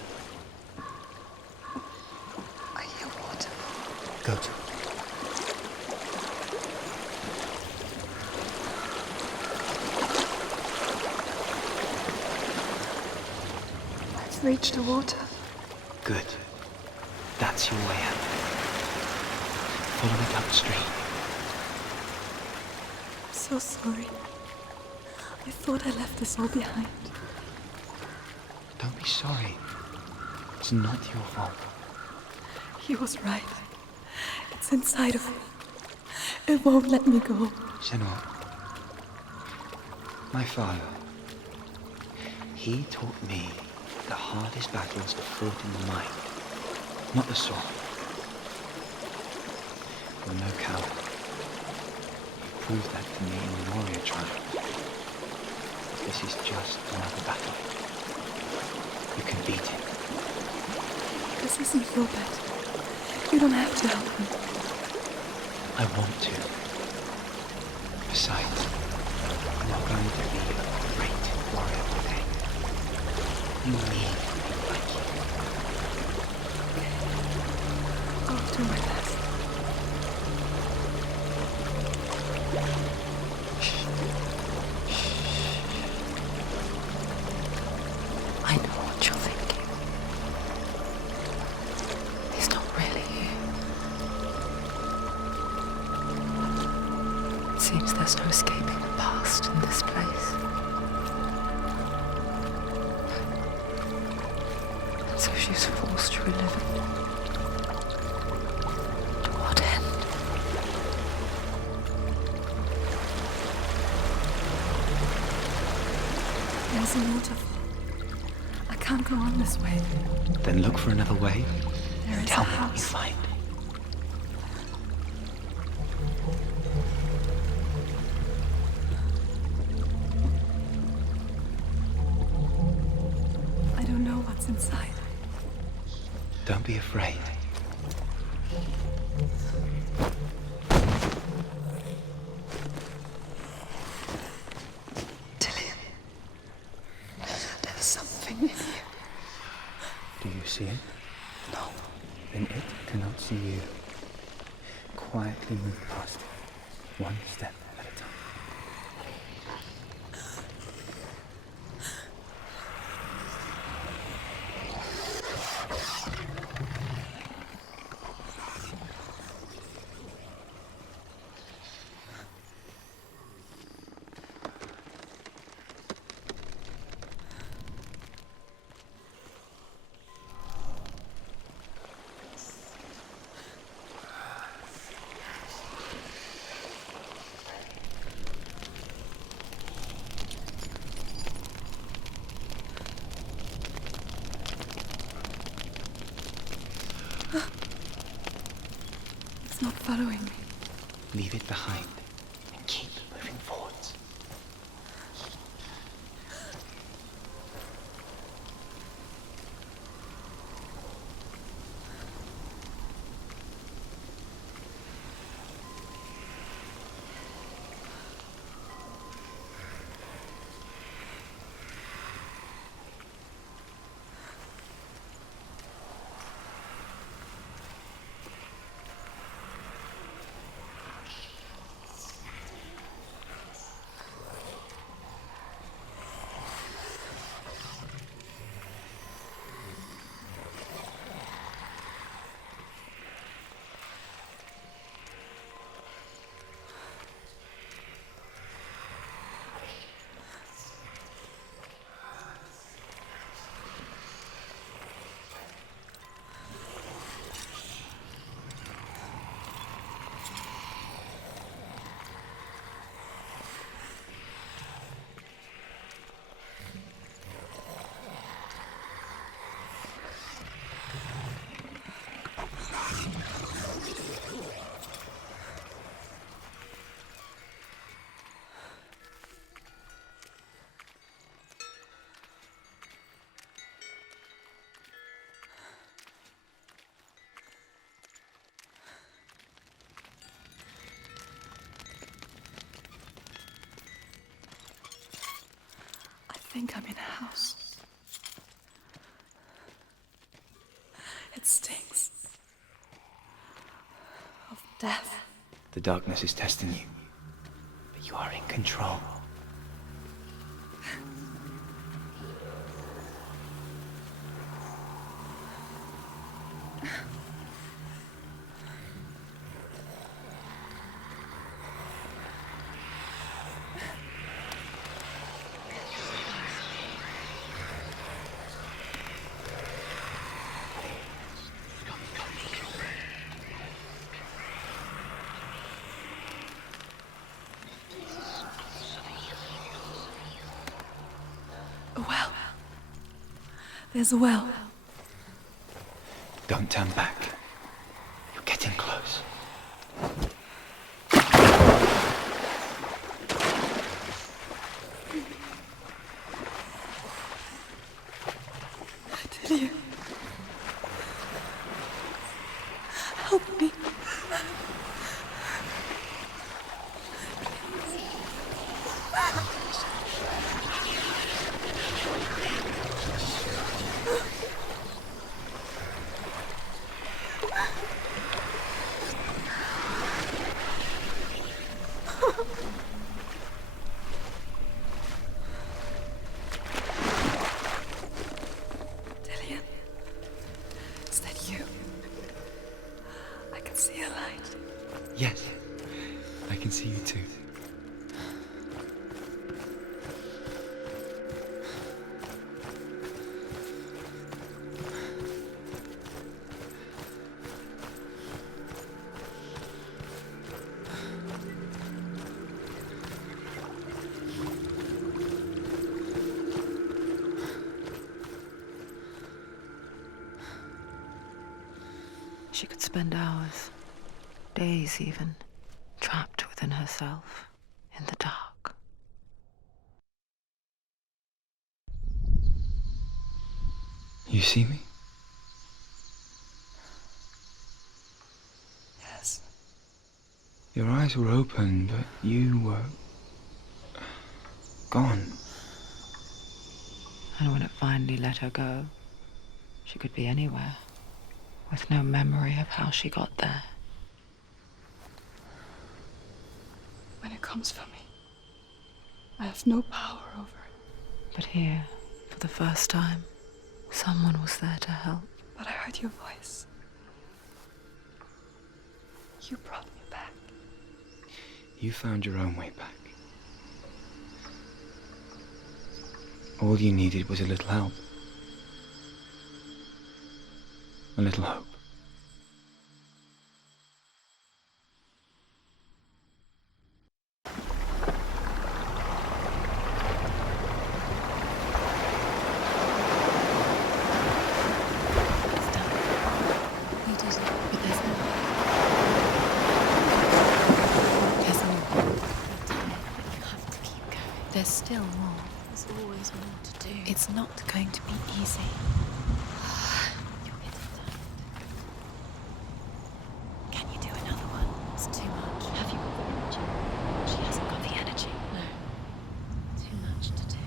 I hear water. Go to it. I've reached the water. Good. That's your way out. Follow it upstream. I'm so sorry. I thought I left this all behind. Don't be sorry. It's not your fault. He was right. It's inside of me. It won't let me go. Senua, my father, he taught me the hardest battles are fought in the mind, not the sword. You're no coward. You proved that to me in the warrior trial. This is just another battle. You can beat it. This isn't your battle. You don't have to help me. I want to. Besides, you're going to be a great warrior today. You need people like you. I'll do my best. I know what you're thinking. He's not really here. It seems there's no escaping the past in this place. And so she's forced to relive it. To what end? There's a waterfall. I can't go on this way. Then look for another way. There is Tell a me what you house. find. I don't know what's inside. Don't be afraid. Dillian, there's something in here. Do you see it? No. Then it cannot see you. Quietly move past it, one step at a time. It's not following me. Leave it behind and keep moving forwards. think I'm in a house. It stinks of death. The darkness is testing you, but you are in control. A well. There's a well. Don't turn back. You're getting close. Delia. Help me. Delia. Is that you? I can see a light. Yes, I can see you too. She could spend hours, days even, trapped within herself, in the dark. You see me? Yes. Your eyes were open, but you were gone. And when it finally let her go, she could be anywhere, with no memory of how she got there. When it comes for me, I have no power over it. But here, for the first time, someone was there to help. But I heard your voice. You brought me back. You found your own way back. All you needed was a little help. A little hope. We did it, but there's more. There's more. You're tired, but you have to keep going. There's still more. There's always more to do. It's not going to be easy. You're getting tired. Can you do another one? It's too much. Have you got the energy? She hasn't got the energy. No. Too much to do.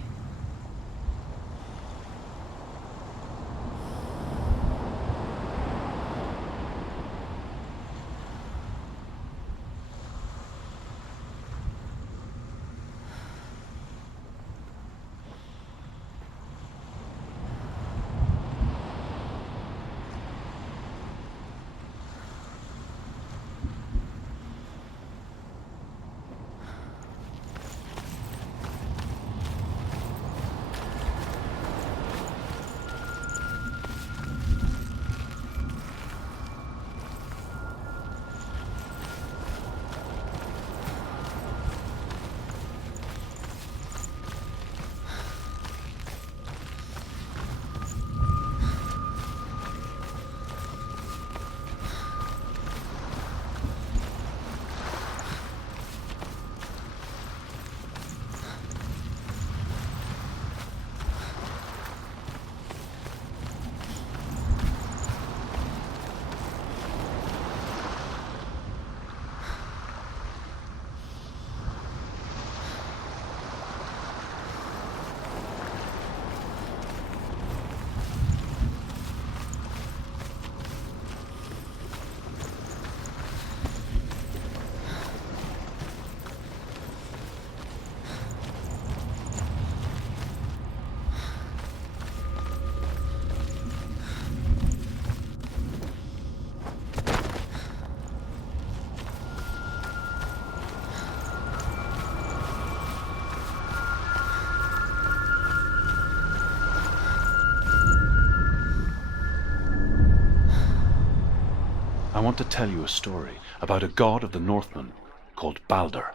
I want to tell you a story about a god of the Northmen called Balder.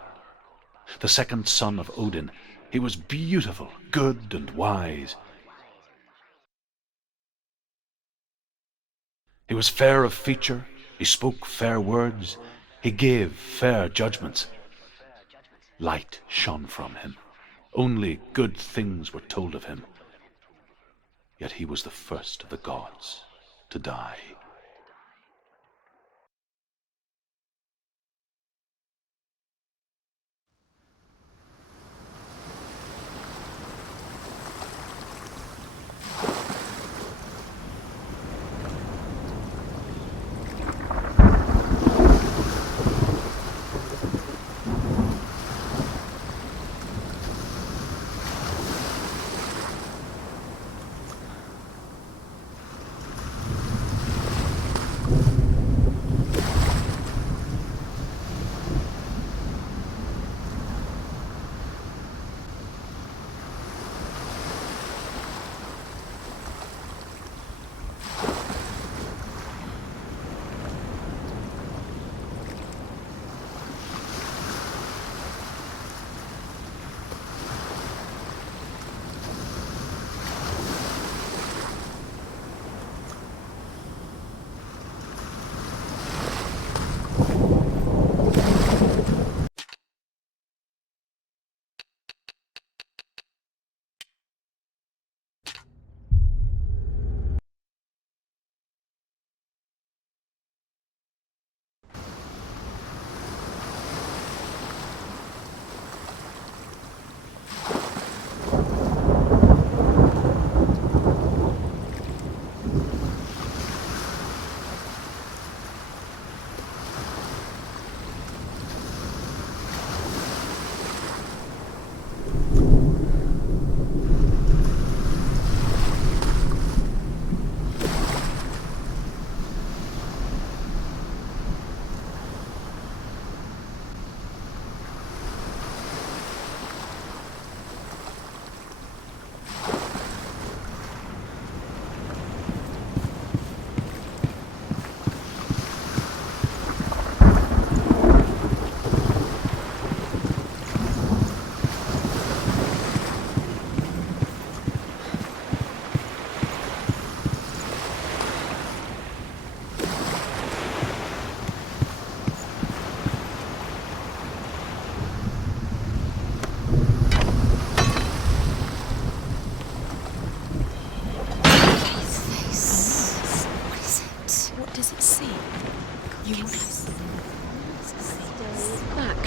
The second son of Odin, he was beautiful, good, and wise. He was fair of feature, he spoke fair words, he gave fair judgments. Light shone from him. Only good things were told of him. Yet he was the first of the gods to die.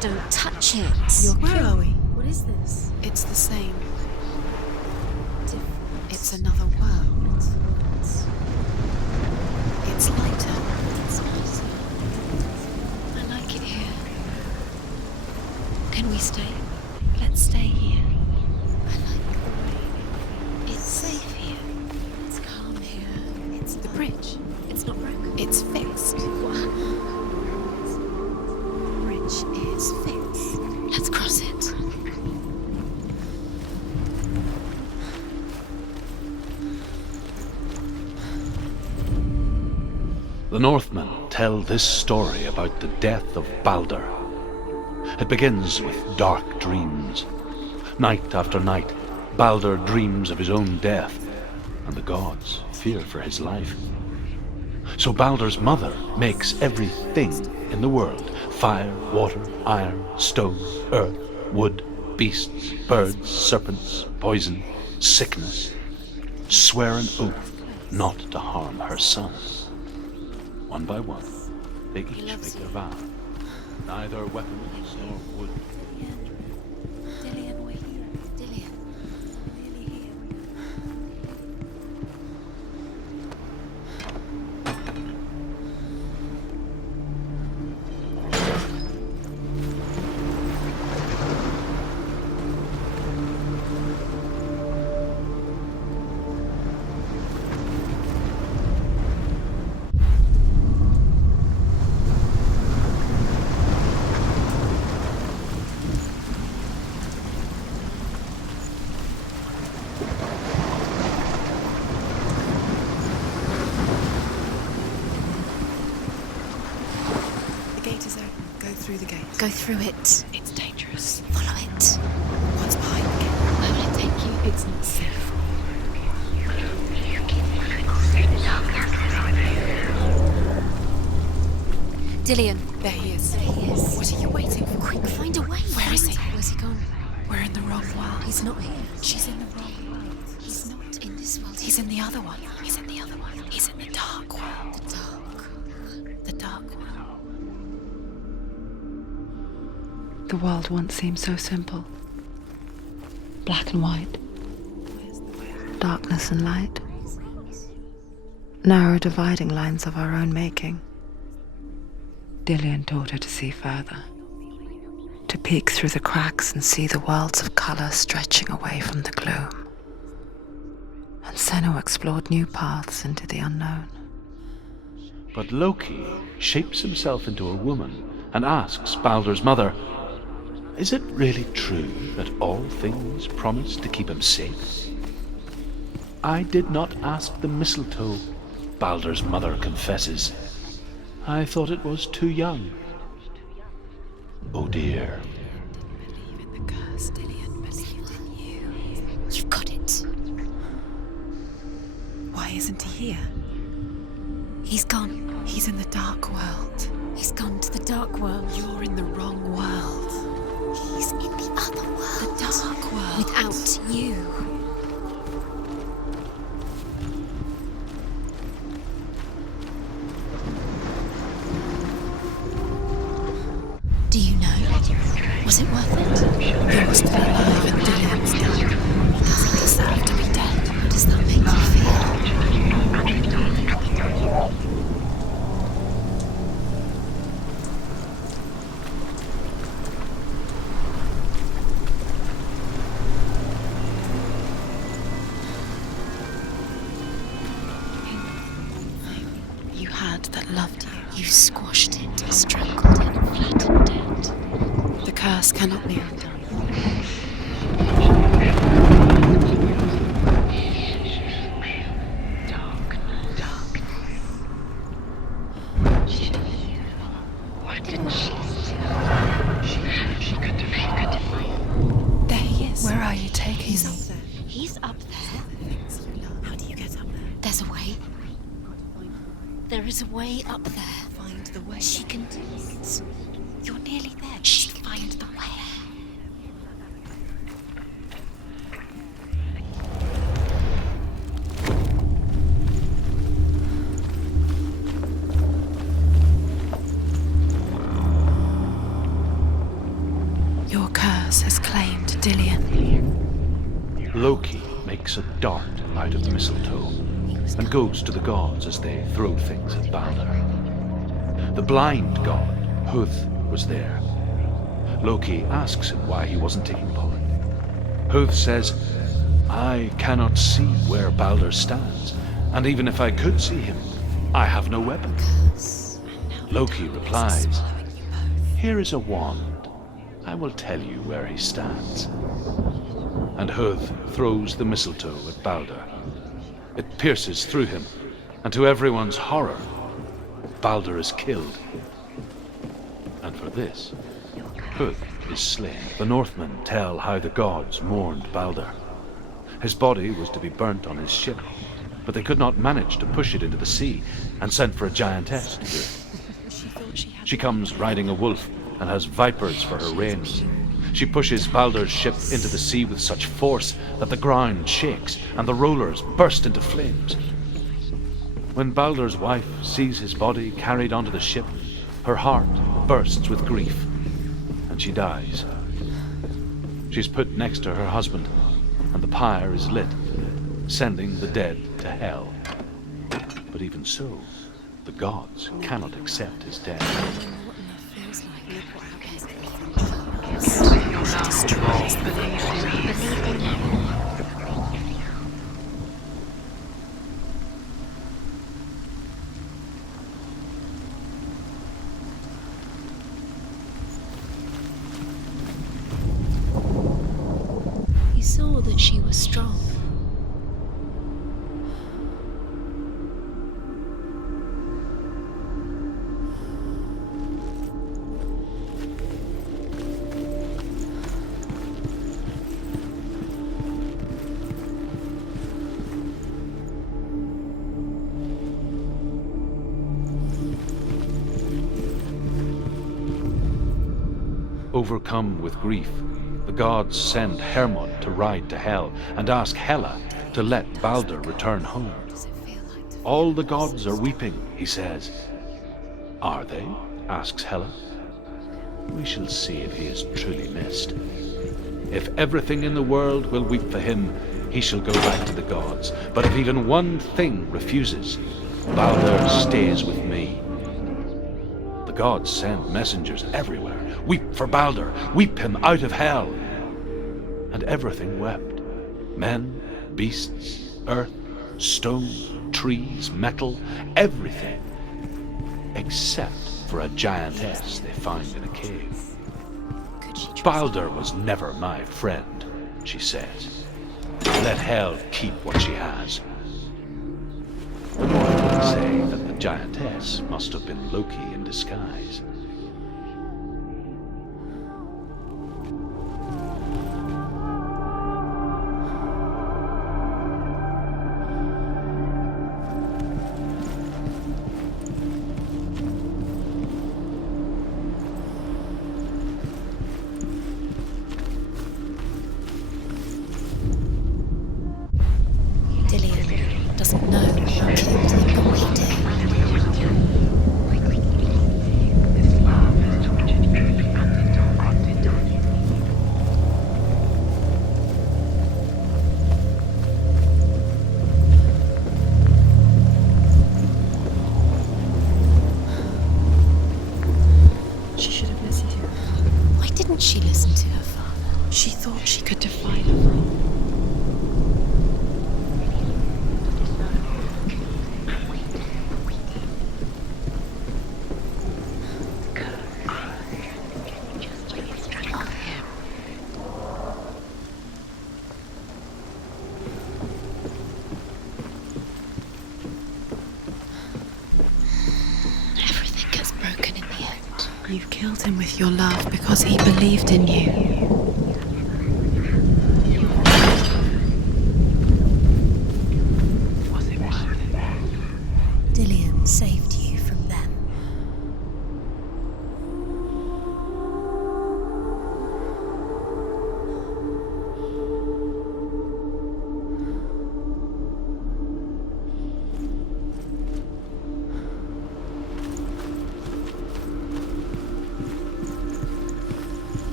Don't touch it. Where are we? What is this? It's the same. Different. It's another world. It's lighter. I like it here. Can we stay? Let's stay here. I like the way. It's safe here. It's calm here. It's the bridge. It's not broken. It's fixed. Is fixed. Let's cross it. The Northmen tell this story about the death of Balder. It begins with dark dreams. Night after night, Balder dreams of his own death, and the gods fear for his life. So Balder's mother makes everything in the world: fire, water, iron, stone, earth, wood, beasts, birds, serpents, poison, sickness, swear an oath not to harm her sons. One by one, they each make their vow. Neither weapons nor wood. Dillian, wait. Dillian. Nearly here. through the gate. Go through it. It's dangerous. Follow it. What's behind the gate? Where will it take you? It's not safe. Dillian. There he is. There he is. What are you waiting for? Quick, find a way. Where is he? Where's he gone? We're in the wrong world. He's not here. She's in the wrong world. He's not in this world. He's in the other one. He's in the other one. He's in the dark world. the dark. The dark world. The world once seemed so simple. Black and white. Darkness and light. Narrow dividing lines of our own making. Dillian taught her to see further. To peek through the cracks and see the worlds of colour stretching away from the gloom. And Senua explored new paths into the unknown. But Loki shapes himself into a woman and asks Baldur's mother, "Is it really true that all things promise to keep him safe?" "I did not ask the mistletoe," Baldur's mother confesses. "I thought it was too young." Oh dear. Believe in the curse, Dillian. Believed in you. You've got it. Why isn't he here? He's gone. He's in the dark world. He's gone to the dark world. You're in the wrong world. He's in the other world. The dark world. Without you. Do you know? Was it worth it? You're still alive and Dillian's dead. He doesn't deserve to be dead. How does that make you feel? You had that loved you. You squashed it, strangled it, flattened it. The curse cannot be undone. There he is. Where are you taking He's me? up there. He's up there. How do you get up there? There's a way. There is a way up there. Find the way. She can do it. You're nearly there. She Just can find get the way. Your curse has claimed Dillian. Loki makes a dart out of mistletoe and goes to the gods as they throw things at Baldur. The blind god, Huth, was there. Loki asks him why he wasn't taking part. Huth says, "I cannot see where Baldur stands, and even if I could see him, I have no weapon." Loki replies, "Here is a wand. I will tell you where he stands." And Huth throws the mistletoe at Baldur. It pierces through him, and to everyone's horror, Baldur is killed. And for this, Huth is slain. The Northmen tell how the gods mourned Baldur. His body was to be burnt on his ship, but they could not manage to push it into the sea and sent for a giantess to do it. She comes riding a wolf and has vipers for her reins. She pushes Baldur's ship into the sea with such force that the ground shakes and the rollers burst into flames. When Baldur's wife sees his body carried onto the ship, her heart bursts with grief, and she dies. She's put next to her husband, and the pyre is lit, sending the dead to hell. But even so, the gods cannot accept his death. Destroys the very thing we believe in him. He saw that she was strong. Overcome with grief, the gods send Hermod to ride to Hell and ask Hela to let Baldur return home. All the gods are weeping, he says. Are they? Asks Hela. We shall see if he is truly missed. If everything in the world will weep for him, he shall go back to the gods. But if even one thing refuses, Baldur stays with me. The gods send messengers everywhere. Weep for Baldur, weep him out of Hell. And everything wept. Men, beasts, earth, stone, trees, metal, everything. Except for a giantess they find in a cave. Baldur was never my friend, she says. Let Hell keep what she has. The Northmen say that the giantess must have been Loki in disguise. You killed him with your love because he believed in you. Was it worth it? Dillion saved you from them.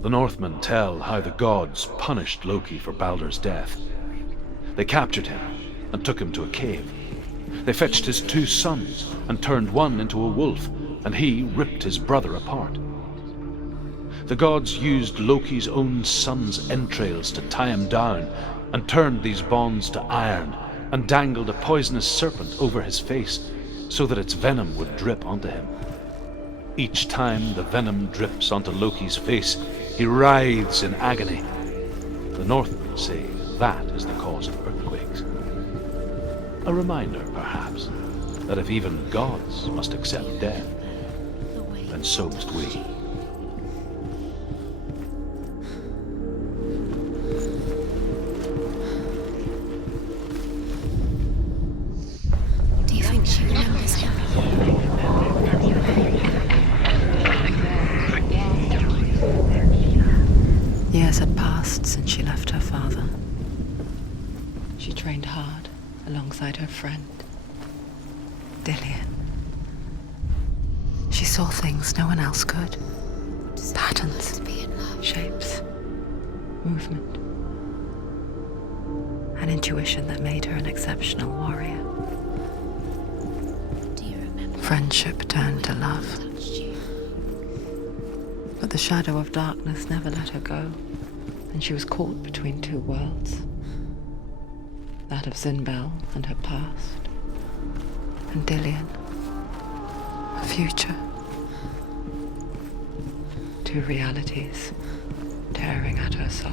The Northmen tell how the gods punished Loki for Baldur's death. They captured him and took him to a cave. They fetched his 2 sons and turned one into a wolf, and he ripped his brother apart. The gods used Loki's own son's entrails to tie him down and turned these bonds to iron and dangled a poisonous serpent over his face so that its venom would drip onto him. Each time the venom drips onto Loki's face, he writhes in agony. The Northmen say that is the cause of earthquakes. A reminder, perhaps, that if even gods must accept death, then so must we. Do you think she remembers him? Years had passed since she left her father. She trained hard alongside her friend, Dillion. She saw things no one else could. Patterns, shapes, movement. An intuition that made her an exceptional warrior. Do you remember? Friendship turned to love. But the shadow of darkness never let her go, and she was caught between 2 worlds. That of Zinbel and her past, and Dillion, her future. 2 realities tearing at her soul.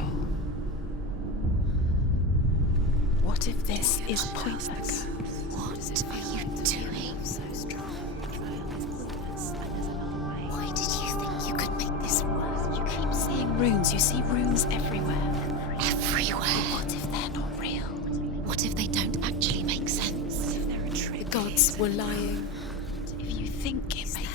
What if this is pointless? What are you doing? So strong. Why did you think you could make this work? You keep seeing runes. You see runes everywhere. Everywhere. What if they're not real? What if they don't actually make sense? What if they're a trick? The gods were lying. If you think it makes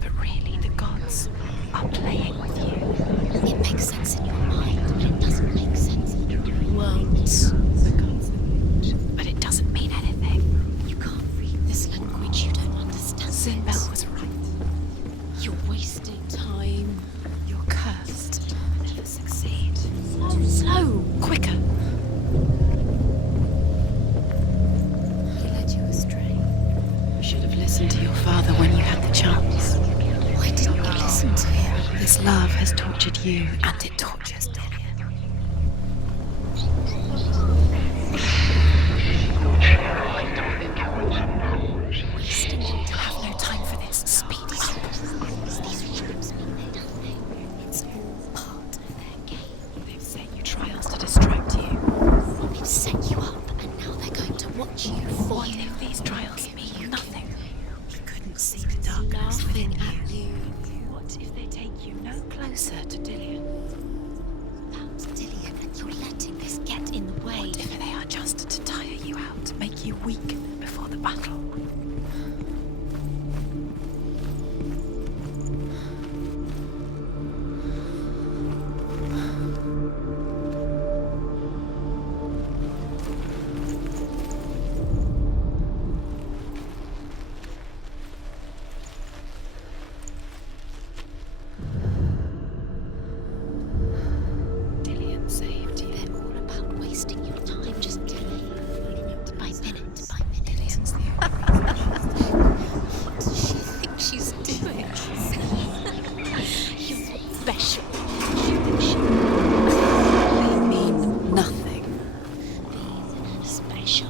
But really, the gods are playing with you. It makes sense in your mind, but it doesn't make sense in your worlds. The gods are but it doesn't mean anything. You can't read this language, you don't understand Sinbad it. was right. You're wasting time. You're cursed. You'll never succeed. Slow! Quicker! He led you astray. You should have listened to your father when you had the chance. Why didn't you listen to him? This love has tortured you, and it tortures Dillian. I have no time for this. Speed up. These traps mean they're nothing. It's all part of their game. They've set you trials to distract you. They've set you up, and now they're going to watch you fall. What if these trials mean nothing? You couldn't see the darkness Laughing within at you. you. What if they take you no closer to Dillian? About Dillian, and you're letting this get in the way. What if they are just to tire you out, make you weak before the battle? Dillian saved you. They're all about wasting your time, just minute by minute by minute. Dillian's the only What does she think she's doing? You're special. They mean nothing. Being special.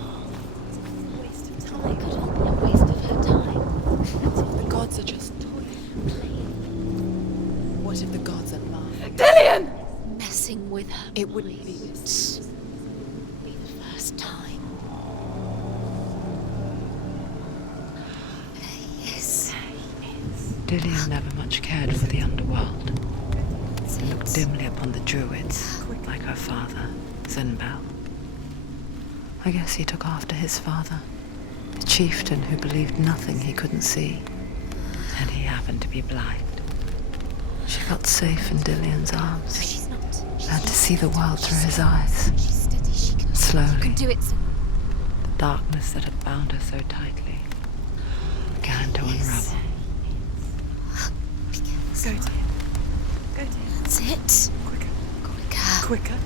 Waste of time. Could have been a waste of her time. The gods are just toying. What if the gods are laughing? Dillian! Messing with her. It wouldn't be mind. this. Be the first time. Yes. Dillian never much cared for the underworld. That's Looked it. dimly upon the druids, like her father, Sinbad. I guess he took after his father, the chieftain who believed nothing he couldn't see. And he happened to be blind. She felt safe in Dillian's arms. She's not. Had to see the world through his eyes. She's steady. She can. You Slowly, can do it. the darkness that had bound her so tightly began to Yes. unravel. Be careful. Go to him. Go to him. That's it. Quicker. Quicker. Quicker.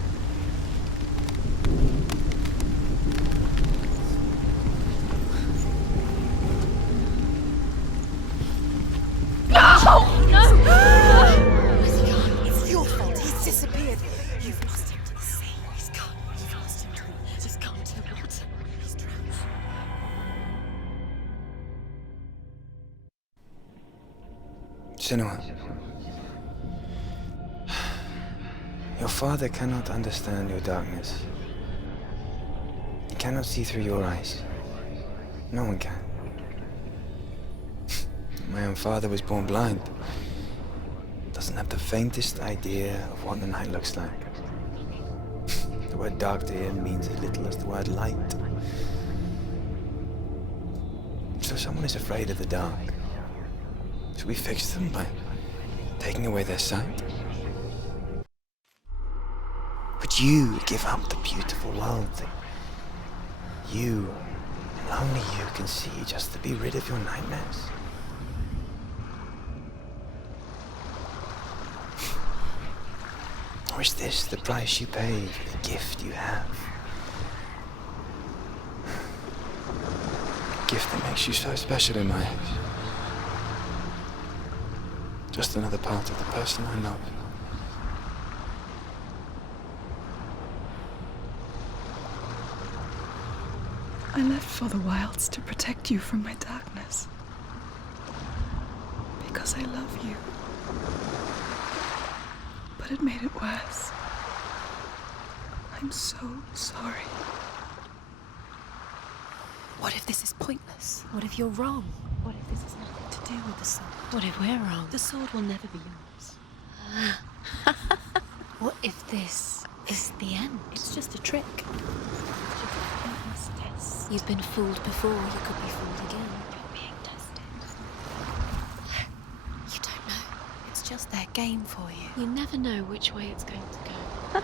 Where's he gone? It's your fault. He's disappeared. You've lost him to the sea. He's gone. You've lost him to the Just gone to the water. He's drowned. Senua. Your father cannot understand your darkness. He cannot see through your eyes. No one can. My own father was born blind. Doesn't have the faintest idea of what the night looks like. The word dark to him means as little as the word light. So someone is afraid of the dark. Should we fix them by taking away their sight? Would you give up the beautiful world that you, and only you, can see just to be rid of your nightmares? Or is this the price you pay for the gift you have? A gift that makes you so special in my eyes. Just another part of the person I love. I left for the wilds to protect you from my darkness. Because I love you. But it made it worse. I'm so sorry. What if this is pointless? What if you're wrong? What if this has nothing to do with the sword? What if we're wrong? The sword will never be yours. What if this is the end? It's just a trick. It's just a pointless test. You've been fooled before, you could be fooled again. You're being tested. just their game for you. You never know which way it's going to go.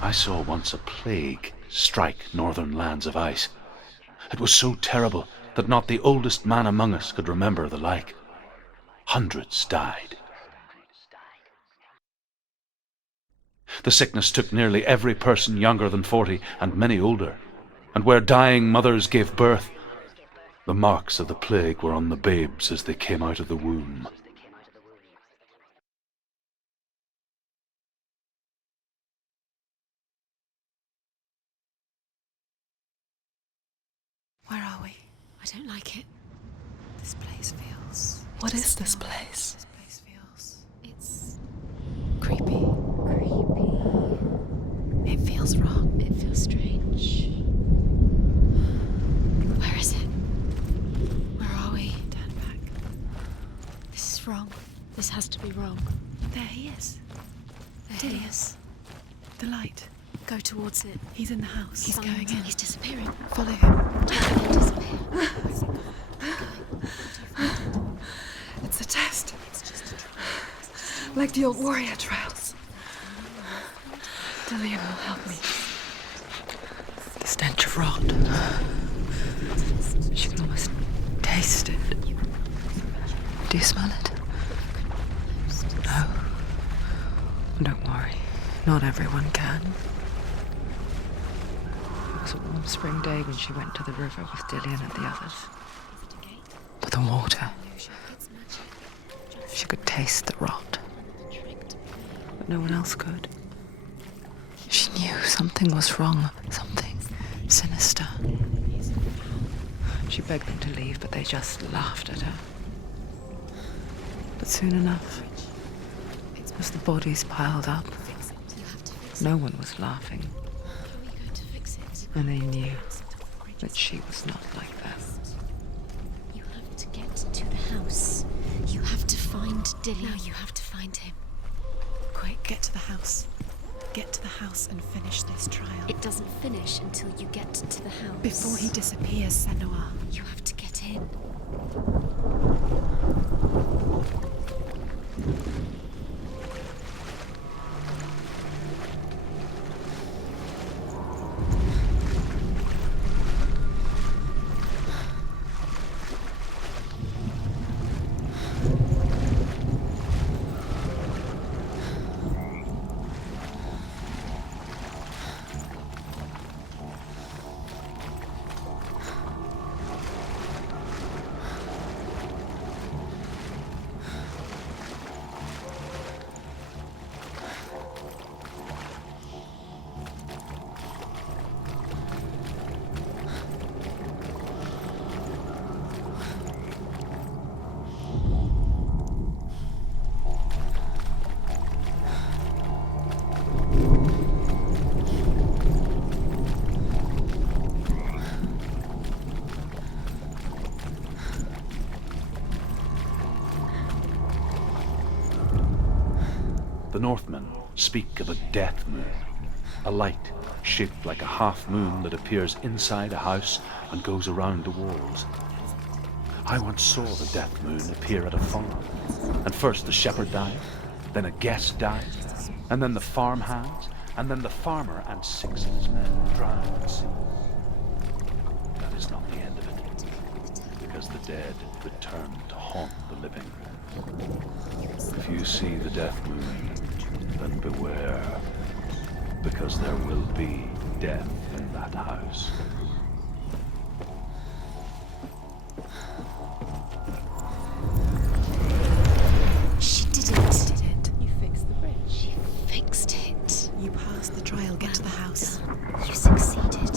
I saw once a plague strike northern lands of ice. It was so terrible that not the oldest man among us could remember the like. Hundreds died. The sickness took nearly every person younger than 40 and many older, and where dying mothers gave birth, the marks of the plague were on the babes as they came out of the womb. Where are we? I don't like it. This place feels... What is this place? This place feels... It's... creepy. It feels wrong. It feels strange. Where is it? Where are we? Turn back. This is wrong. This has to be wrong. There he is. There he is. The light. Go towards it. He's in the house. He's Find going in. He's disappearing. Follow him. It's a test. Like the old warrior trials. Dillian will help me. The stench of rot. She can almost taste it. Do you smell it? No. Don't worry. Not everyone can. It was a warm spring day when she went to the river with Dillian and the others. But the water... She could taste the rot. But no one else could. She knew something was wrong. Something sinister. She begged them to leave, but they just laughed at her. But soon enough, as the bodies piled up, no one was laughing. And they knew that she was not like them. You have to get to the house. You have to find Dillian. Now you have to find him. Quick, get to the house. Get to the house and finish this trial. It doesn't finish until you get to the house. Before he disappears, Senua. You have to get in. The Northmen speak of a death moon, a light shaped like a half moon that appears inside a house and goes around the walls. I once saw the death moon appear at a farm, and first the shepherd died, then a guest died, and then the farmhands, and then the farmer and 6 of his men drowned at sea. That is not the end of it, because the dead return to haunt the living. If you see the death moon, then beware, because there will be death in that house. She did it. You fixed the bridge. She fixed it. You passed the trial. Get to the house. You succeeded.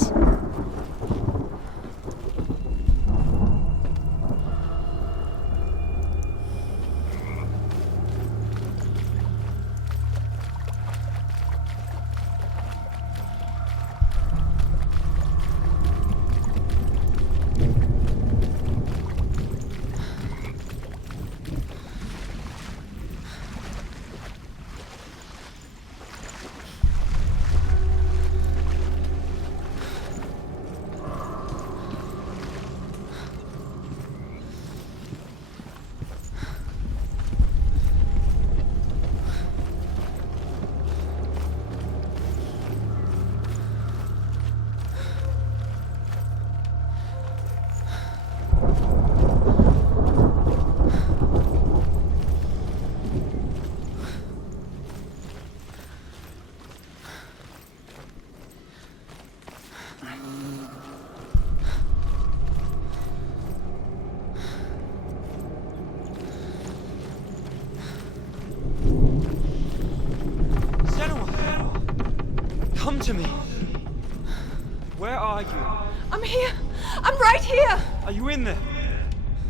Senua! Come to me! Where are you? I'm here! I'm right here! Are you in there?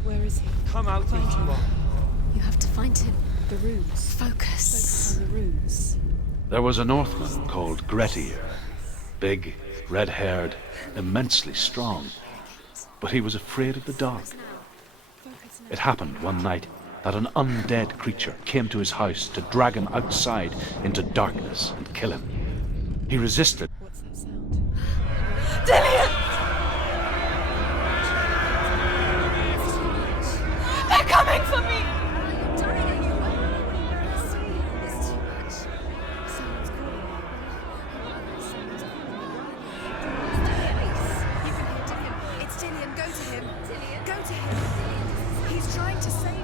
Where is he? Come out if you are. You have to find him. The runes. Focus. On the runes. There was a Northman called Grettir, big, red-haired, immensely strong, but he was afraid of the dark. It happened one night that an undead creature came to his house to drag him outside into darkness and kill him. He resisted. What's that sound? Dillian! They're coming for me! It's Dillian, go to him. Go to him. He's trying to save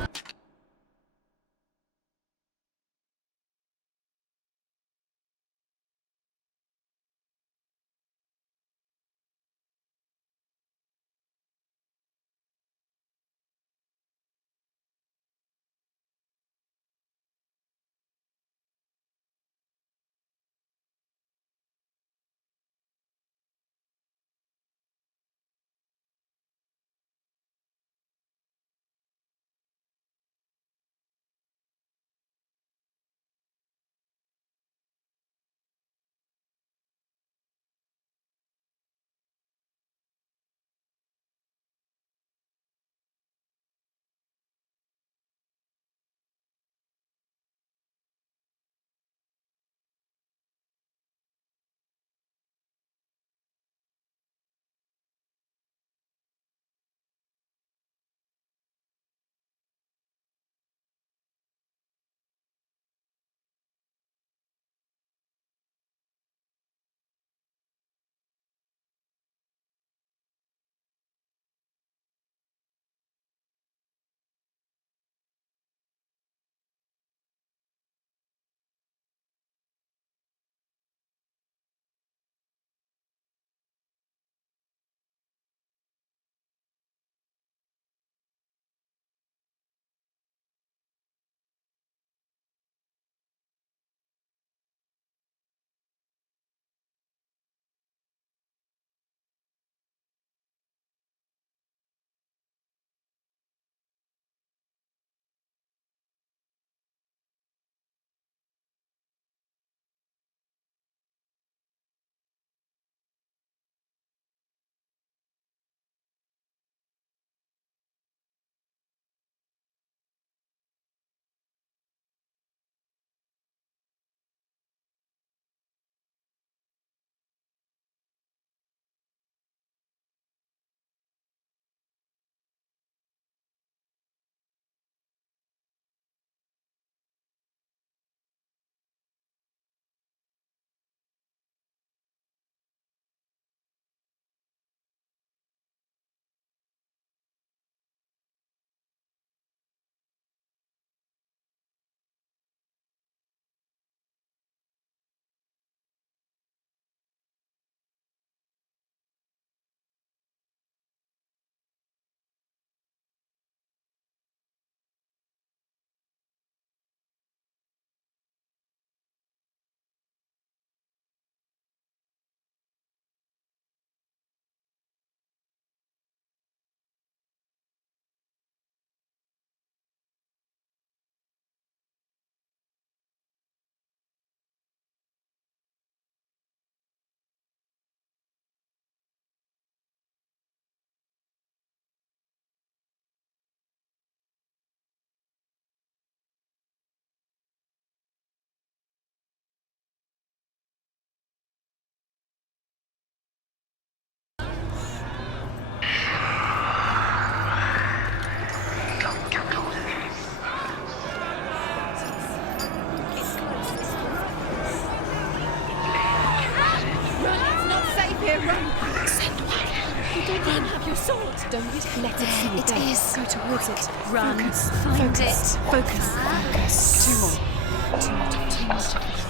Let it see you. It is. Go towards it. Run. Focus. Find Focus. it. Focus. Focus. Two more.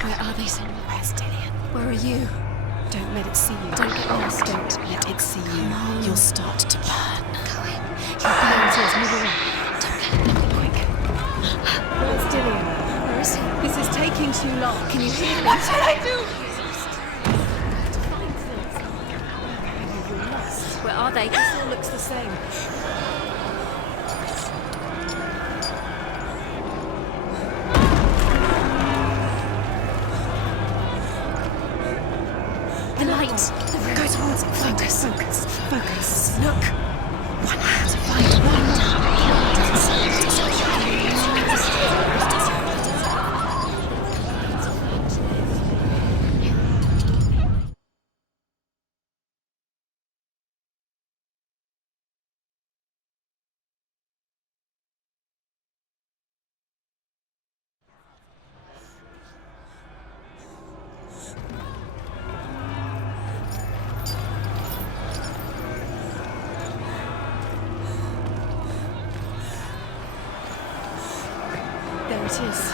Where are they, Senua? Where's Dillian? Where are you? Don't let it see you. Don't get lost. Don't let it see you. on. You'll start to burn. Going. There it is. Move away. Quick. Where's Dillian? Where is he? This is taking too long. Can you hear me? What should I do? Where are they? This all looks the same. The light. Go towards it. Focus. Focus. Focus. Look. One hand. Find one. There it is.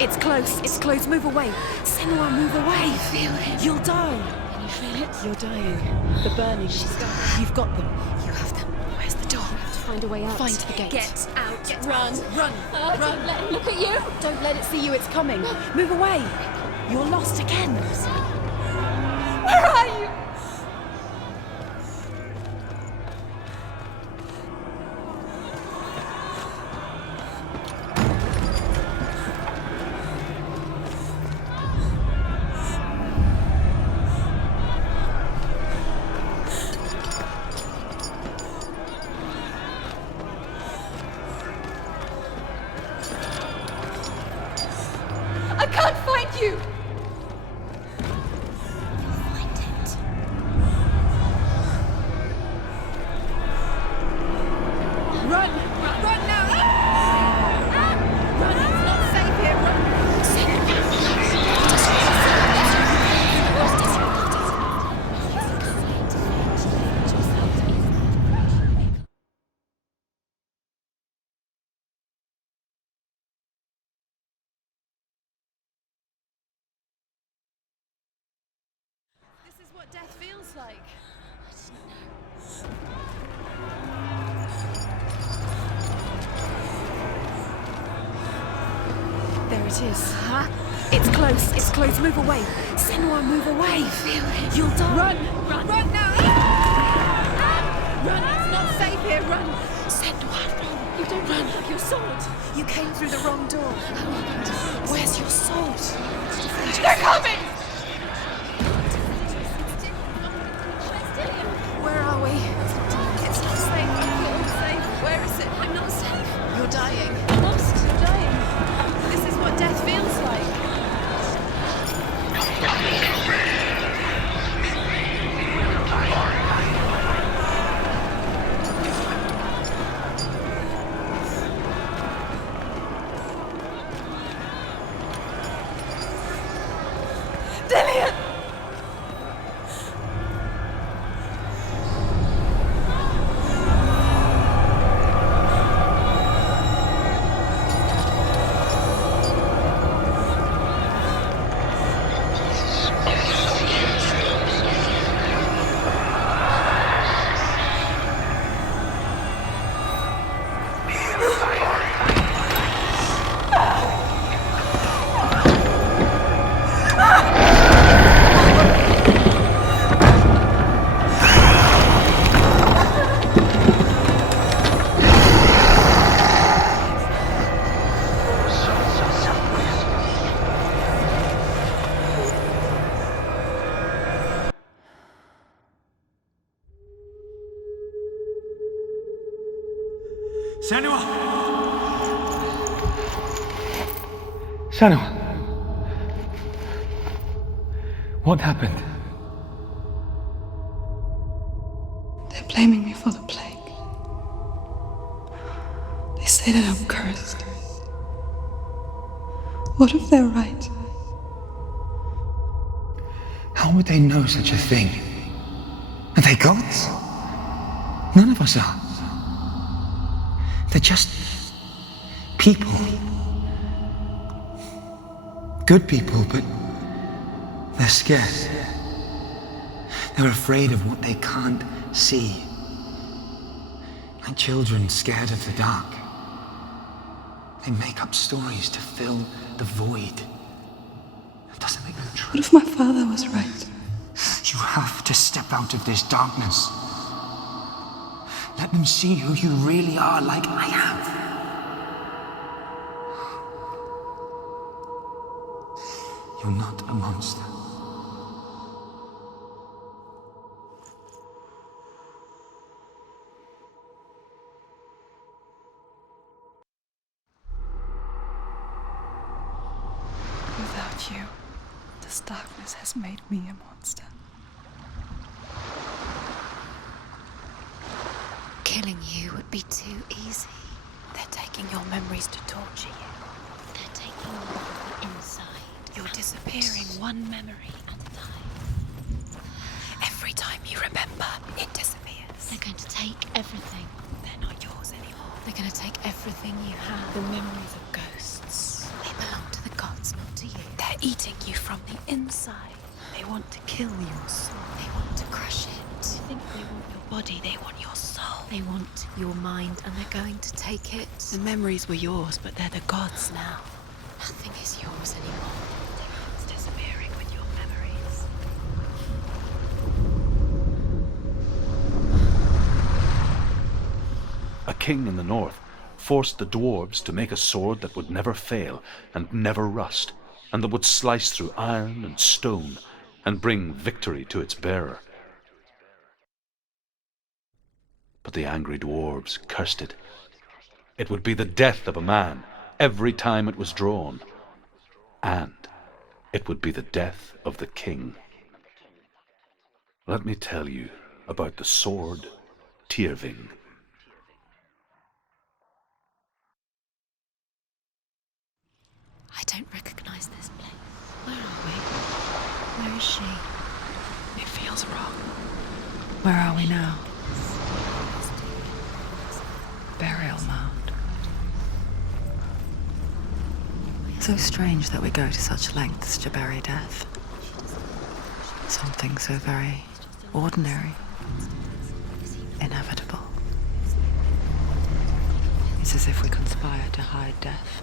It's close. It's close. Move away. Senua, move away. I feel it. You'll die. Can you feel it? You're dying. The burning has started. You've got them. You have them. Where's the door? Find a way out. Find the gate. Get out. Run. Run. Run. Don't let him look at you. Don't let it see you. It's coming. Move away. You're lost again. Where are you? I can't find you! Find it. Run. Run now. Run. It's not safe here. Run. This is what death feels like. There it is. It's close. It's close. Move away. Senua, move away. Feel it. You'll die. Run. Run now. Run. It's not safe here. Run. Senua, run. You don't run. Have your sword. You came through the wrong door. Where's your sword? They're coming! Where are we? It's not safe. I feel unsafe. Where is it? I'm not safe. You're dying. I'm lost. You're dying. This is what death feels like. Dillian! Senua! Senua! What happened? They're blaming me for the plague. They say that I'm cursed. What if they're right? How would they know such a thing? Are they gods? None of us are. They're just people. Good people, but they're scared. They're afraid of what they can't see. Like children scared of the dark. They make up stories to fill the void. That doesn't make them true. What if my father was right? You have to step out of this darkness. Let them see who you really are, like I have. You're not a monster. Without you, this darkness has made me a monster. Killing you would be too easy. They're taking your memories to torture you. They're taking you from the inside. You're disappearing one memory at a time. Every time you remember, it disappears. They're going to take everything. They're not yours anymore. They're going to take everything you have. The memories of ghosts. They belong to the gods, not to you. They're eating you from the inside. They want to kill your soul. They want to crush it. They think they want your body, they want your soul. They want your mind and they're going to take it. The memories were yours, but they're the gods now. Nothing is yours anymore. It's disappearing with your memories. A king in the north forced the dwarves to make a sword that would never fail and never rust, and that would slice through iron and stone and bring victory to its bearer. But the angry dwarves cursed it. It would be the death of a man every time it was drawn, and it would be the death of the king. Let me tell you about the sword Tyrving. I don't recognize this place. Where are we? Where is she? It feels wrong. Where are we now? Burial mound. So strange that we go to such lengths to bury death. Something so very ordinary, inevitable. It's as if we conspire to hide death,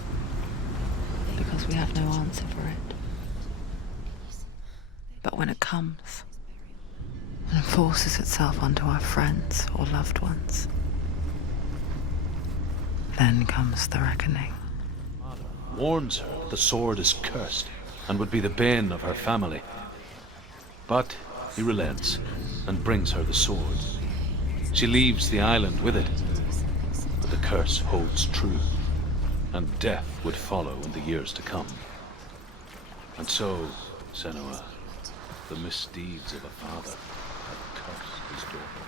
because we have no answer for it. But when it comes, and forces itself onto our friends or loved ones, then comes the reckoning. Warns her that the sword is cursed and would be the bane of her family. But he relents and brings her the sword. She leaves the island with it, but the curse holds true, and death would follow in the years to come. And so, Senua, the misdeeds of a father have cursed his daughter.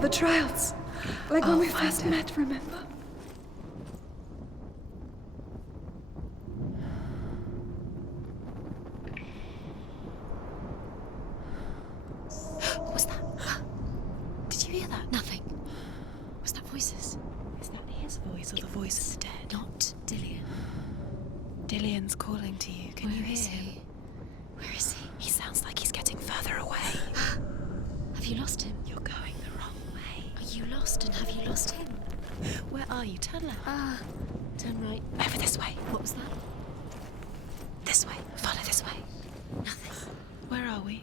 the trials. Like when we first met, remember? What was that? Did you hear that? Nothing. Was that voices? Is that his voice or the voice of the dead? Not Dillian. Dillian's calling to you. Can you Where is hear him? he? Where is he? He sounds like he's getting further away. Have you lost him? You're going the wrong way. Are you lost and have you lost him? Where are you? Turn left. Turn right. Over this way. What was that? This way. Follow this way. Nothing. Where are we?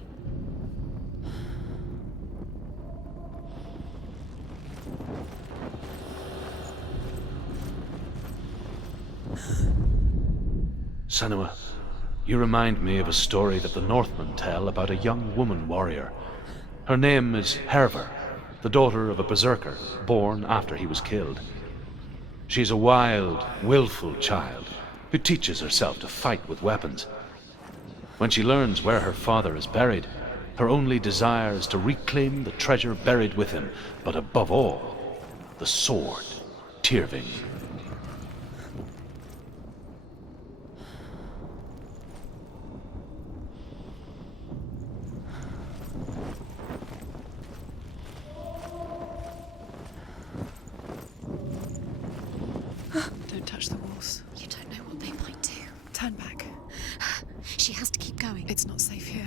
Senua, you remind me of a story that the Northmen tell about a young woman warrior. Her name is Herver, the daughter of a berserker born after he was killed. She is a wild, willful child who teaches herself to fight with weapons. When she learns where her father is buried, her only desire is to reclaim the treasure buried with him, but above all, the sword, Tyrving. Don't touch the walls. You don't know what they might do. Turn back. She has to keep going. It's not safe here.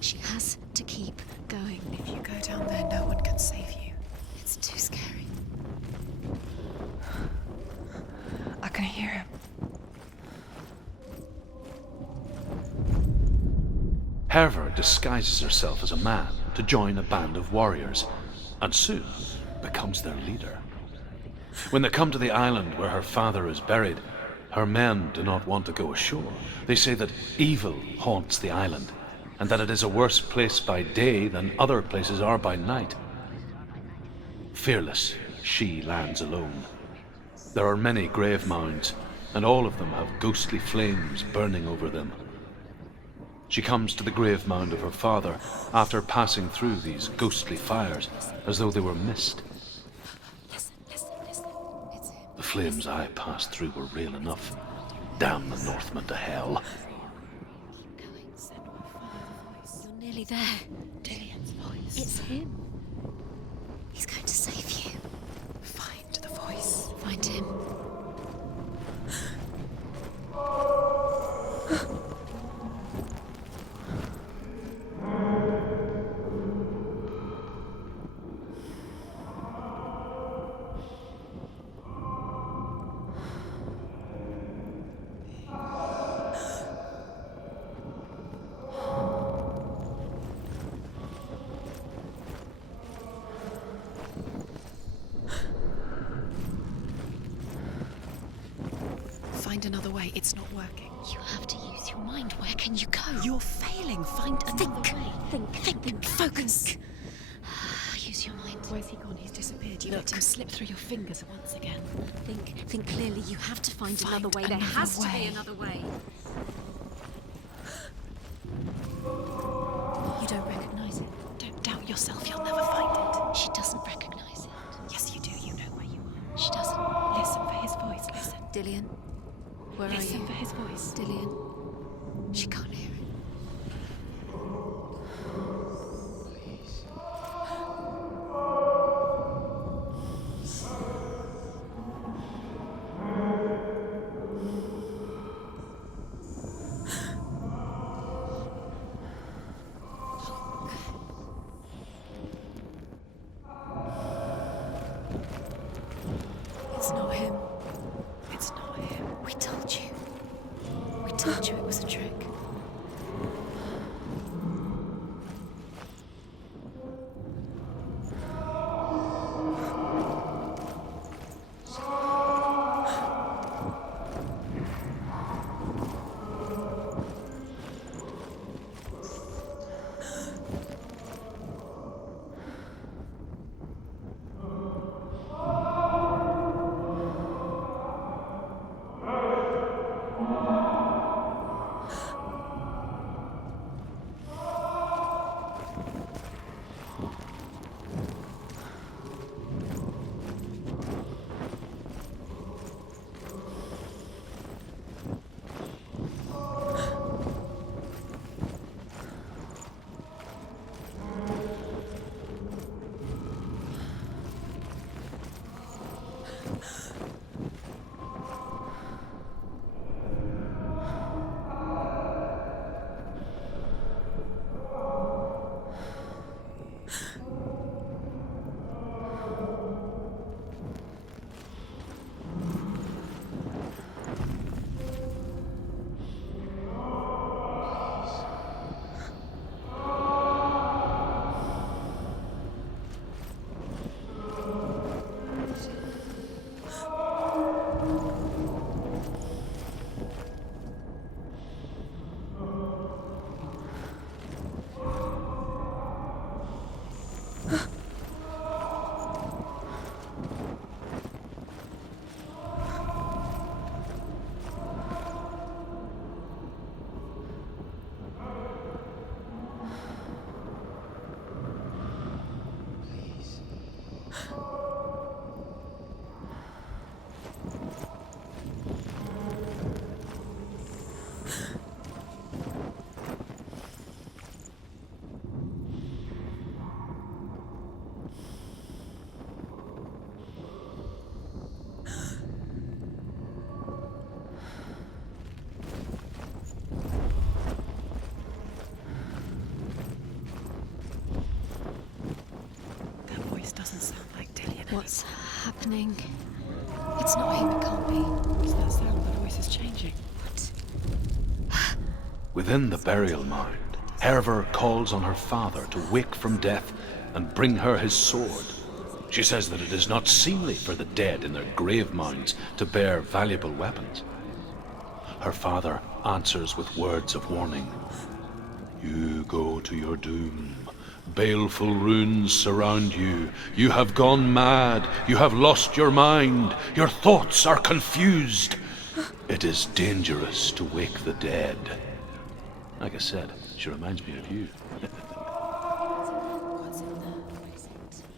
She has to keep going. If you go down there, no one can save you. It's too scary. I can hear him. Herver disguises herself as a man to join a band of warriors, and soon becomes their leader. When they come to the island where her father is buried, her men do not want to go ashore. They say that evil haunts the island, and that it is a worse place by day than other places are by night. Fearless, she lands alone. There are many grave mounds, and all of them have ghostly flames burning over them. She comes to the grave mound of her father after passing through these ghostly fires, as though they were mist. Listen. It's him. The flames I passed through were real enough. Damn the Northmen to hell. Keep going. Senua, follow the voice. You're nearly there. Dillian's voice. It's him. He's going to save you. Find the voice. Find him. Find another way. It's not working. You have to use your mind. Where can you go? You're failing. Find another way. Think. Focus. Use your mind. Where's he gone? He's disappeared. You let him slip through your fingers once again. Think clearly. You have to find another way. There another has to way. be another way. You don't recognize it. Don't doubt yourself. You'll never find it. She doesn't recognize it. Yes, you do. You know where you are. She doesn't. Listen for his voice. Listen. Dillian, where are Listen you? for his voice. Dillian. She can't hear it. It's not him. It's not him. We told you. We told you it was a trick. happening? It's not him, it can't be. Is that sound? The voice is changing. Within the burial mound, Herver calls on her father to wake from death and bring her his sword. She says that it is not seemly for the dead in their grave mounds to bear valuable weapons. Her father answers with words of warning. You go to your doom. Baleful runes surround you. You have gone mad. You have lost your mind. Your thoughts are confused. It is dangerous to wake the dead. Like I said, she reminds me of you. What's in there?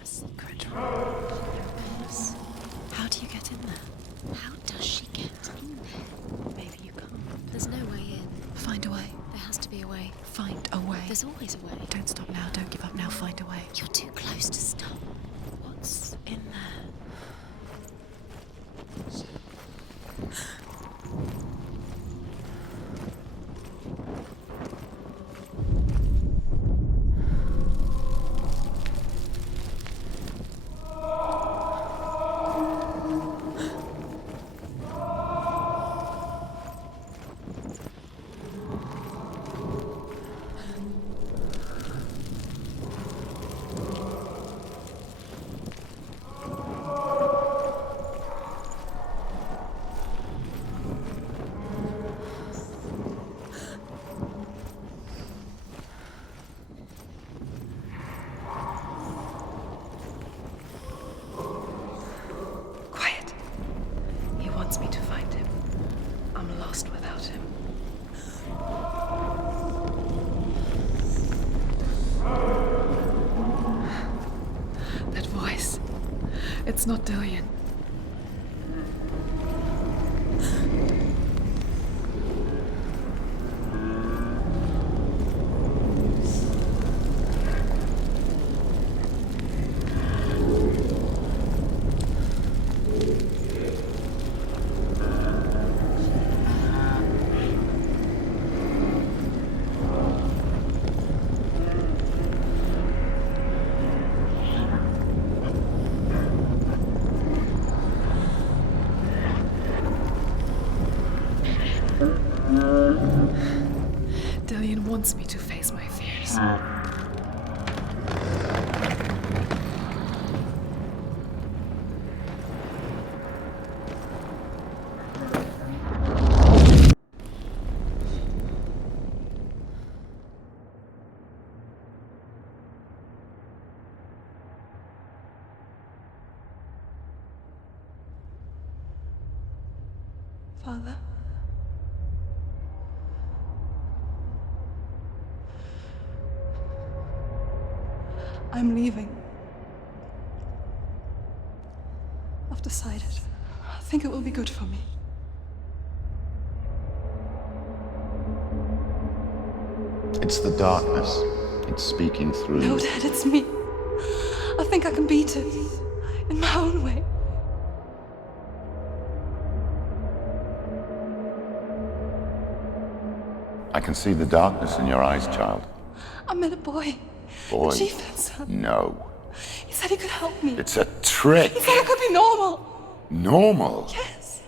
A secret room. How do you get in there? How does she get in there? Maybe you can't. There's no way in. Find a way. There has to be a way. Find a way. There's always a way. Don't stop now. Don't give up now. Find a way. You're too close to stop. What's in there? Quiet. He wants me to find him. I'm lost without him. That voice. It's not Dillian. Dillian wants me to face my fears. Father? I'm leaving. I've decided. I think it will be good for me. It's the darkness. It's speaking through. No, Dad, it's me. I think I can beat it. In my own way. I can see the darkness in your eyes, child. I met a boy. Boy. The chieftain's son. No. He said he could help me. It's a trick. He said I could be normal. Normal? Yes.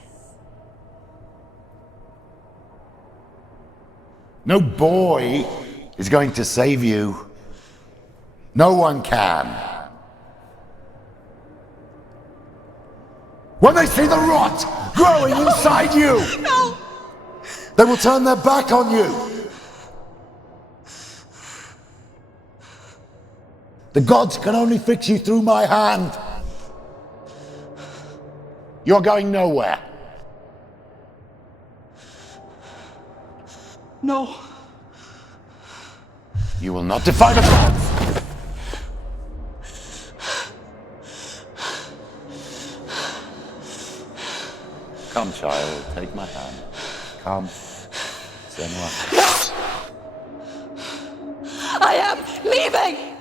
No boy is going to save you. No one can. When they see the rot growing inside you, No! they will turn their back on you. The gods can only fix you through my hand. You're going nowhere. No. You will not defy the gods. Come, child, take my hand. Come. Senua'S. I am leaving!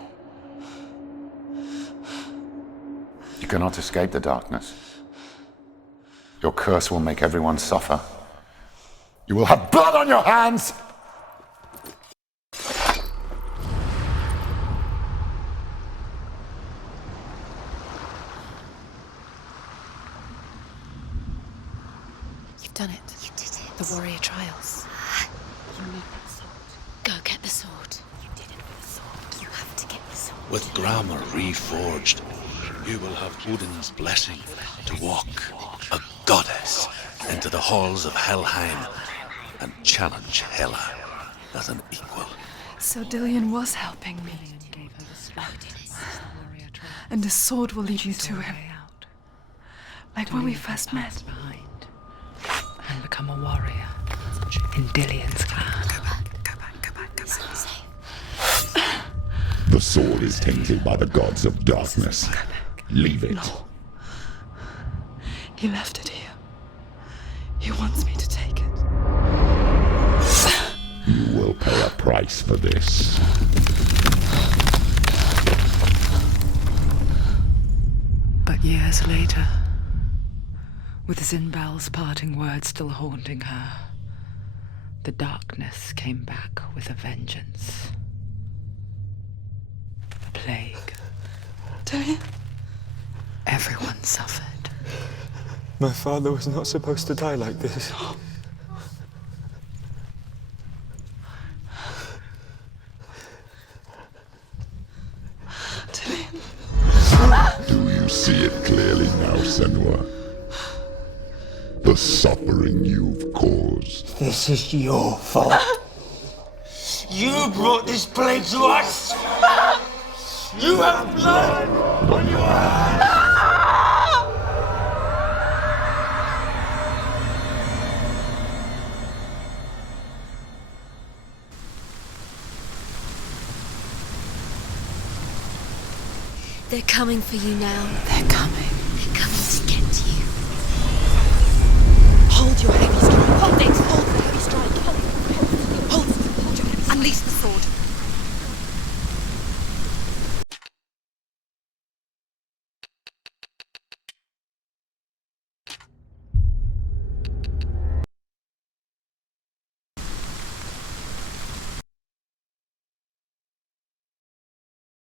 You cannot escape the darkness. Your curse will make everyone suffer. You will have blood on your hands! You've done it. You did it. The warrior trials. You need that sword. Go get the sword. You did it with the sword. You have to get the sword. With grammar reforged, you will have Odin's blessing to walk, a goddess, into the halls of Helheim and challenge Hela as an equal. So Dillion was helping me. And the sword will lead you to him. Like when we first met. And become a warrior in Dillion's clan. Go back. The sword is tainted by the gods of darkness. Leave it. No. He left it here. He wants me to take it. You will pay a price for this. But years later, with Zinbal's parting words still haunting her, the darkness came back with a vengeance. The plague. Dillion? Everyone suffered. My father was not supposed to die like this. Do you see it clearly now, Senua? The suffering you've caused. This is your fault. You brought this plague to us! You have blood on your hands! They're coming for you now. They're coming. They're coming to get you. Hold your heavy strike. Hold it. Hold the heavy strike. Hold. Hold your heavy strike. Unleash the sword.